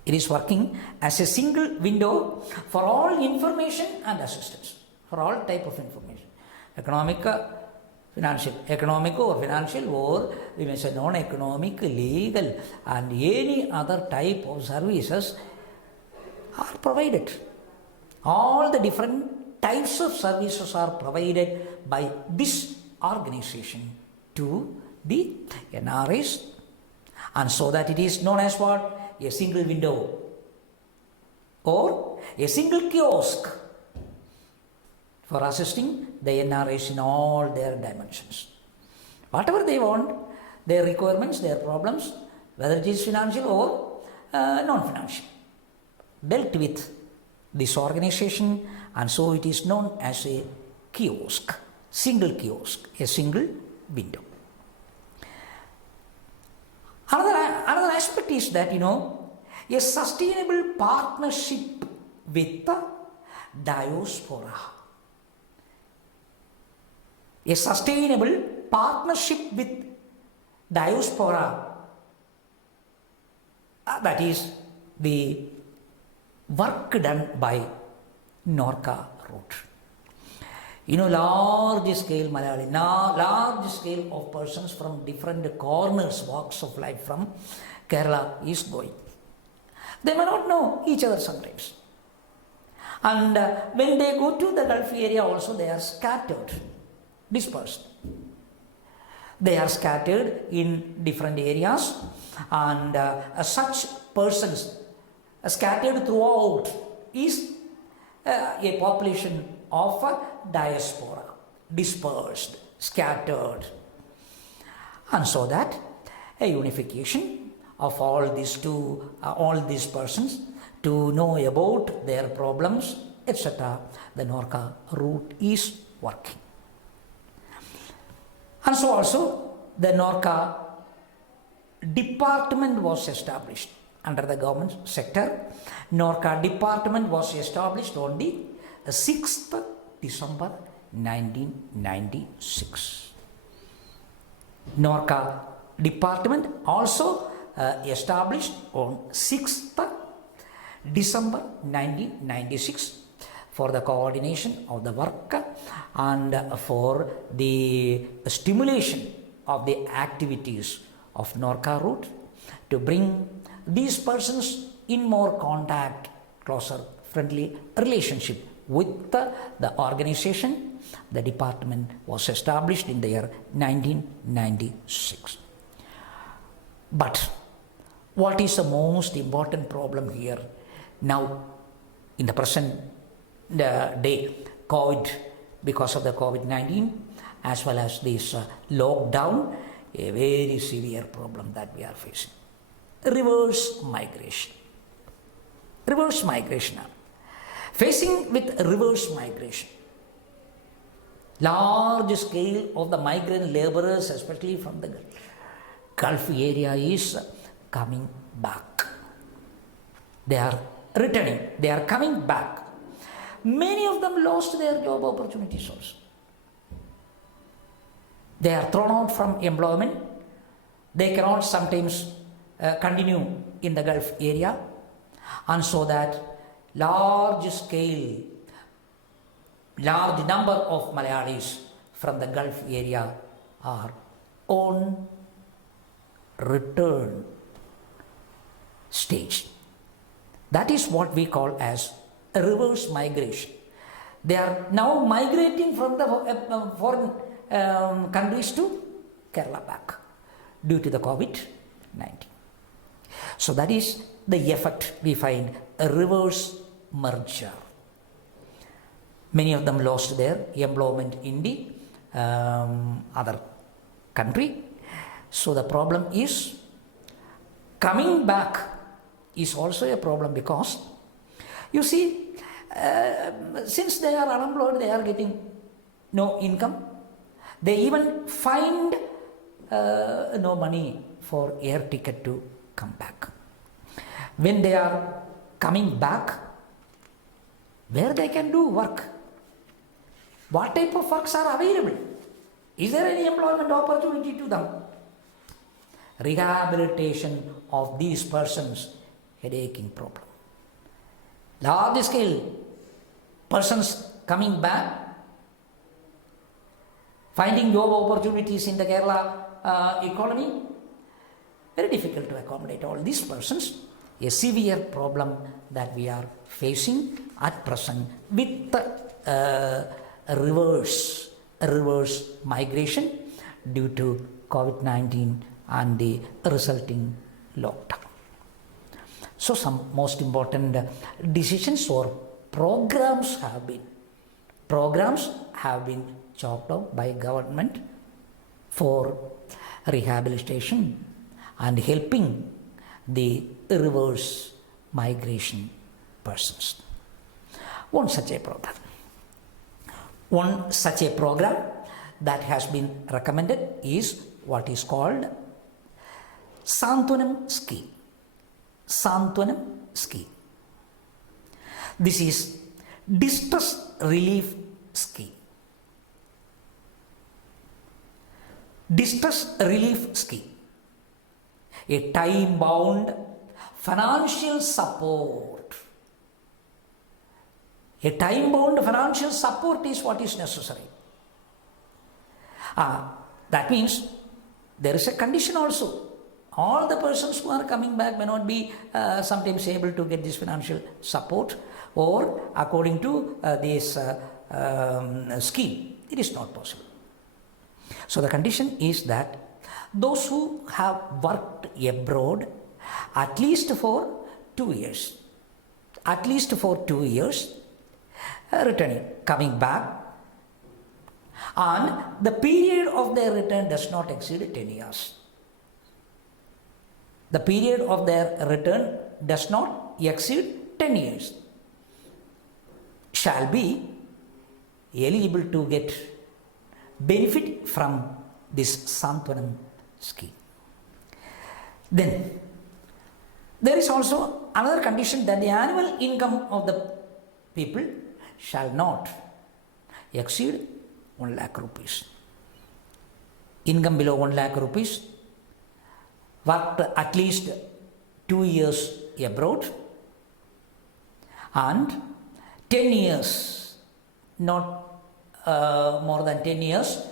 It is working as a single window for all information and assistance, for all type of information. Economic, financial, or we may say non-economic, legal, and any other type of services are provided. All the different types of services are provided by this organization to the NRAs, and so that it is known as what? A single window or a single kiosk for assisting the NRAs in all their dimensions. Whatever they want, their requirements, their problems, whether it is financial or non-financial, dealt with this organization, and so it is known as a kiosk, a single window. Another aspect is that, a sustainable partnership with the diaspora. A sustainable partnership with diaspora, that is the work done by NORCA route. Large scale Malayali, large scale of persons from different corners, walks of life from Kerala is going. They may not know each other sometimes. And when they go to the Gulf area also, they are scattered, dispersed. They are scattered in different areas, and such persons scattered throughout is a population of diaspora, dispersed, scattered. And so that a unification of all these persons to know about their problems, etc., the NORCA route is working. And so also the NORCA department was established under the government sector. NORCA department was established on the 6th December 1996. NORCA department also established on 6th December 1996 for the coordination of the work and for the stimulation of the activities of NORCA route, to bring these persons in more contact, closer, friendly relationship with the organization. The department was established in the year 1996. But what is the most important problem here now in the present day? COVID, because of the COVID-19 as well as this lockdown, a very severe problem that we are facing. Reverse migration. Facing with reverse migration. Large scale of the migrant laborers, especially from the Gulf area, is coming back. They are returning. They are coming back. Many of them lost their job opportunities also. They are thrown out from employment. They cannot sometimes continue in the Gulf area, and so that large number of Malayalis from the Gulf area are on return stage. That is what we call as a reverse migration. They are now migrating from the foreign countries to Kerala back due to the COVID-19. So that is the effect we find, a reverse merger. Many of them lost their employment in the other country. So the problem is coming back is also a problem, because you see, since they are unemployed, they are getting no income. They even find no money for air ticket to come back. When they are coming back, where they can do work? What type of works are available? Is there any employment opportunity to them? Rehabilitation of these persons, headacheing problem. Large scale persons coming back, finding job opportunities in the Kerala economy, very difficult to accommodate all these persons. A severe problem that we are facing at present with the reverse migration due to COVID-19 and the resulting lockdown. So some most important decisions or programs have been chalked out by government for rehabilitation and helping the reverse migration persons. One such a program that has been recommended is what is called Santwanam scheme. This is distress relief scheme. Distress relief scheme. A time-bound financial support. A time-bound financial support is what is necessary. That means there is a condition also. All the persons who are coming back may not be sometimes able to get this financial support, or according to this scheme, it is not possible. So the condition is that those who have worked abroad at least for 2 years, returning, coming back, and the period of their return does not exceed 10 years. The period of their return does not exceed 10 years. Shall be eligible to get benefit from this Santwanam scheme. Then there is also another condition, that the annual income of the people shall not exceed 1 lakh rupees. Income below 1 lakh rupees, worked at least 2 years abroad, and 10 years, not more than 10 years,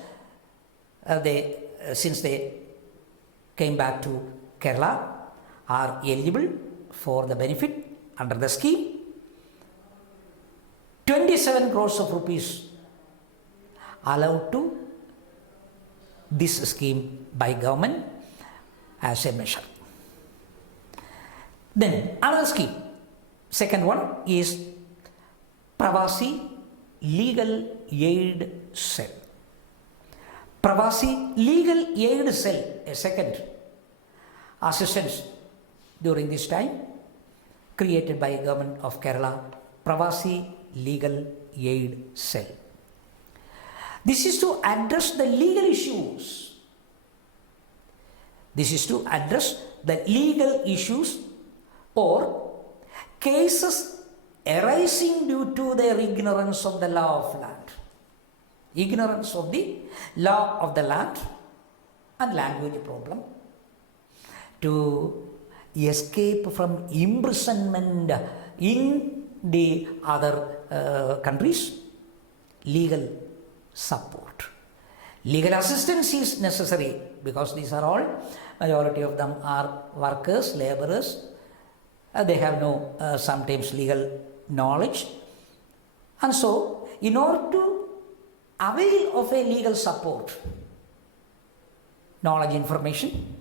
since they came back to Kerala, are eligible for the benefit under the scheme. 27 crores of rupees allowed to this scheme by government as a measure. Then another scheme, second one, is Pravasi Legal Aid Cell. Pravasi Legal Aid Cell, a second assistance during this time, created by government of Kerala, Pravasi Legal Aid Cell. This is to address the legal issues. This is to address the legal issues or cases arising due to their ignorance of the law of land. Ignorance of the law of the land and language problem, to escape from imprisonment in the other countries. Legal support, legal assistance is necessary, because these are all Majority of them are workers, laborers. They have no sometimes legal knowledge. And so, in order to avail of a legal support, knowledge, information,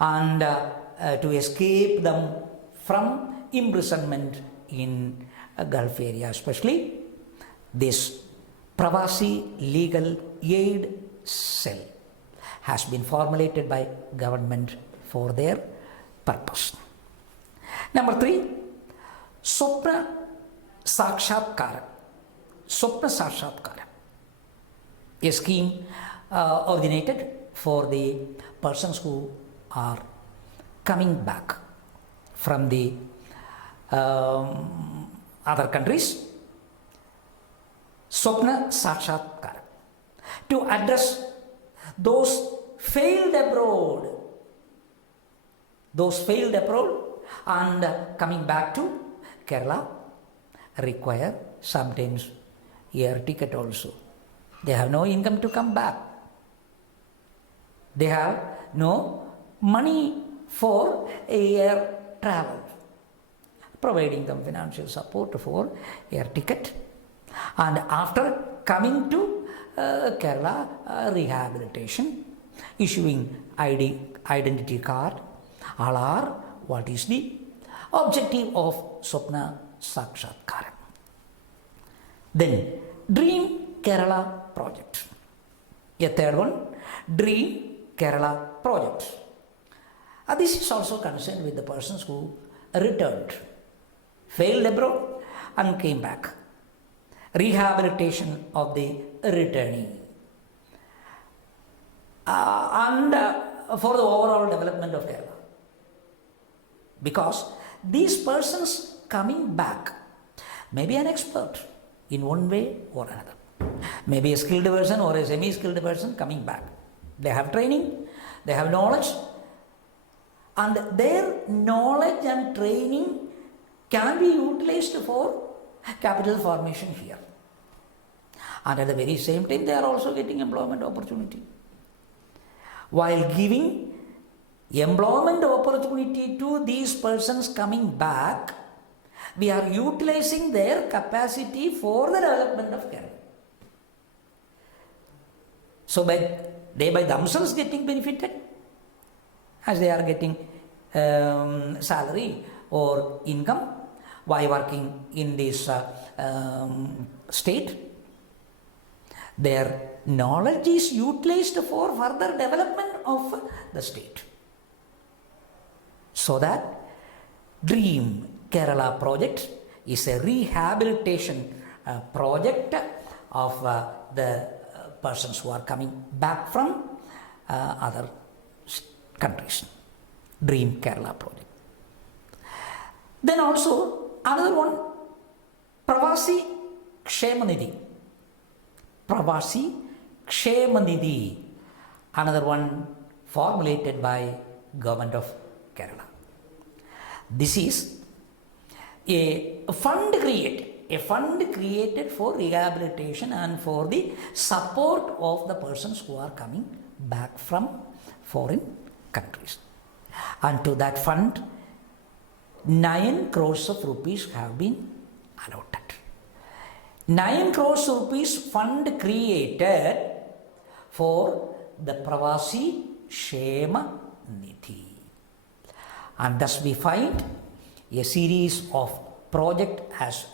and to escape them from imprisonment in a Gulf area, especially this Pravasi Legal Aid Cell has been formulated by government for their purpose. Number 3, Swapna Sakshatkara. Swapna Sakshatkara, a scheme originated for the persons who are coming back from the other countries. Swapna Sakshatkara, to address those failed abroad and coming back to Kerala require sometimes air ticket also. They have no income to come back. They have no money for air travel, providing them financial support for air ticket, and after coming to Kerala, rehabilitation, issuing identity card, all are what is the objective of Swapna Sakshatkara. Then Dream Kerala project. A third one, Dream Kerala project. This is also concerned with the persons who returned, failed abroad and came back. Rehabilitation of the returnee and for the overall development of Kerala. Because these persons coming back may be an expert in one way or another. Maybe a skilled person or a semi-skilled person coming back. They have training, they have knowledge, and their knowledge and training can be utilized for capital formation here. And at the very same time, they are also getting employment opportunity. While giving employment opportunity to these persons coming back, we are utilizing their capacity for the development of Kerala. So they by themselves getting benefited, as they are getting salary or income while working in this state. Their knowledge is utilized for further development of the state. So that Dream Kerala project is a rehabilitation project of the persons who are coming back from other countries. Dream Kerala project. Then also another one, Pravasi Kshemanidhi. Pravasi Kshemanidhi, another one formulated by government of Kerala. This is a fund created for rehabilitation and for the support of the persons who are coming back from foreign countries. And to that fund, 9 crores of rupees have been allotted. 9 crores rupees fund created for the Pravasi Kshema Nidhi. And thus we find a series of project has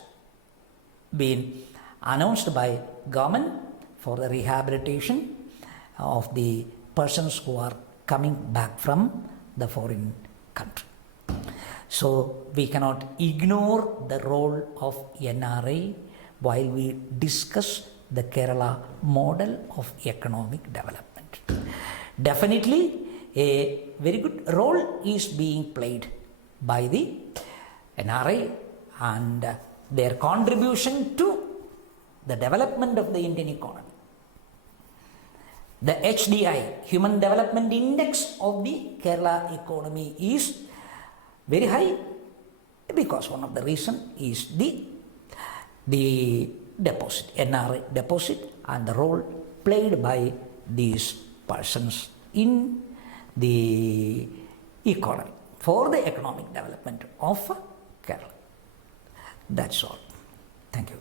been announced by government for the rehabilitation of the persons who are coming back from the foreign country. So we cannot ignore the role of NRI while we discuss the Kerala model of economic development. Definitely a very good role is being played by the NRI and their contribution to the development of the Indian economy. The HDI, Human Development Index of the Kerala economy is very high because one of the reasons is the deposit, NRI deposit, and the role played by these persons in the economy, for the economic development of Kerala. That's all. Thank you.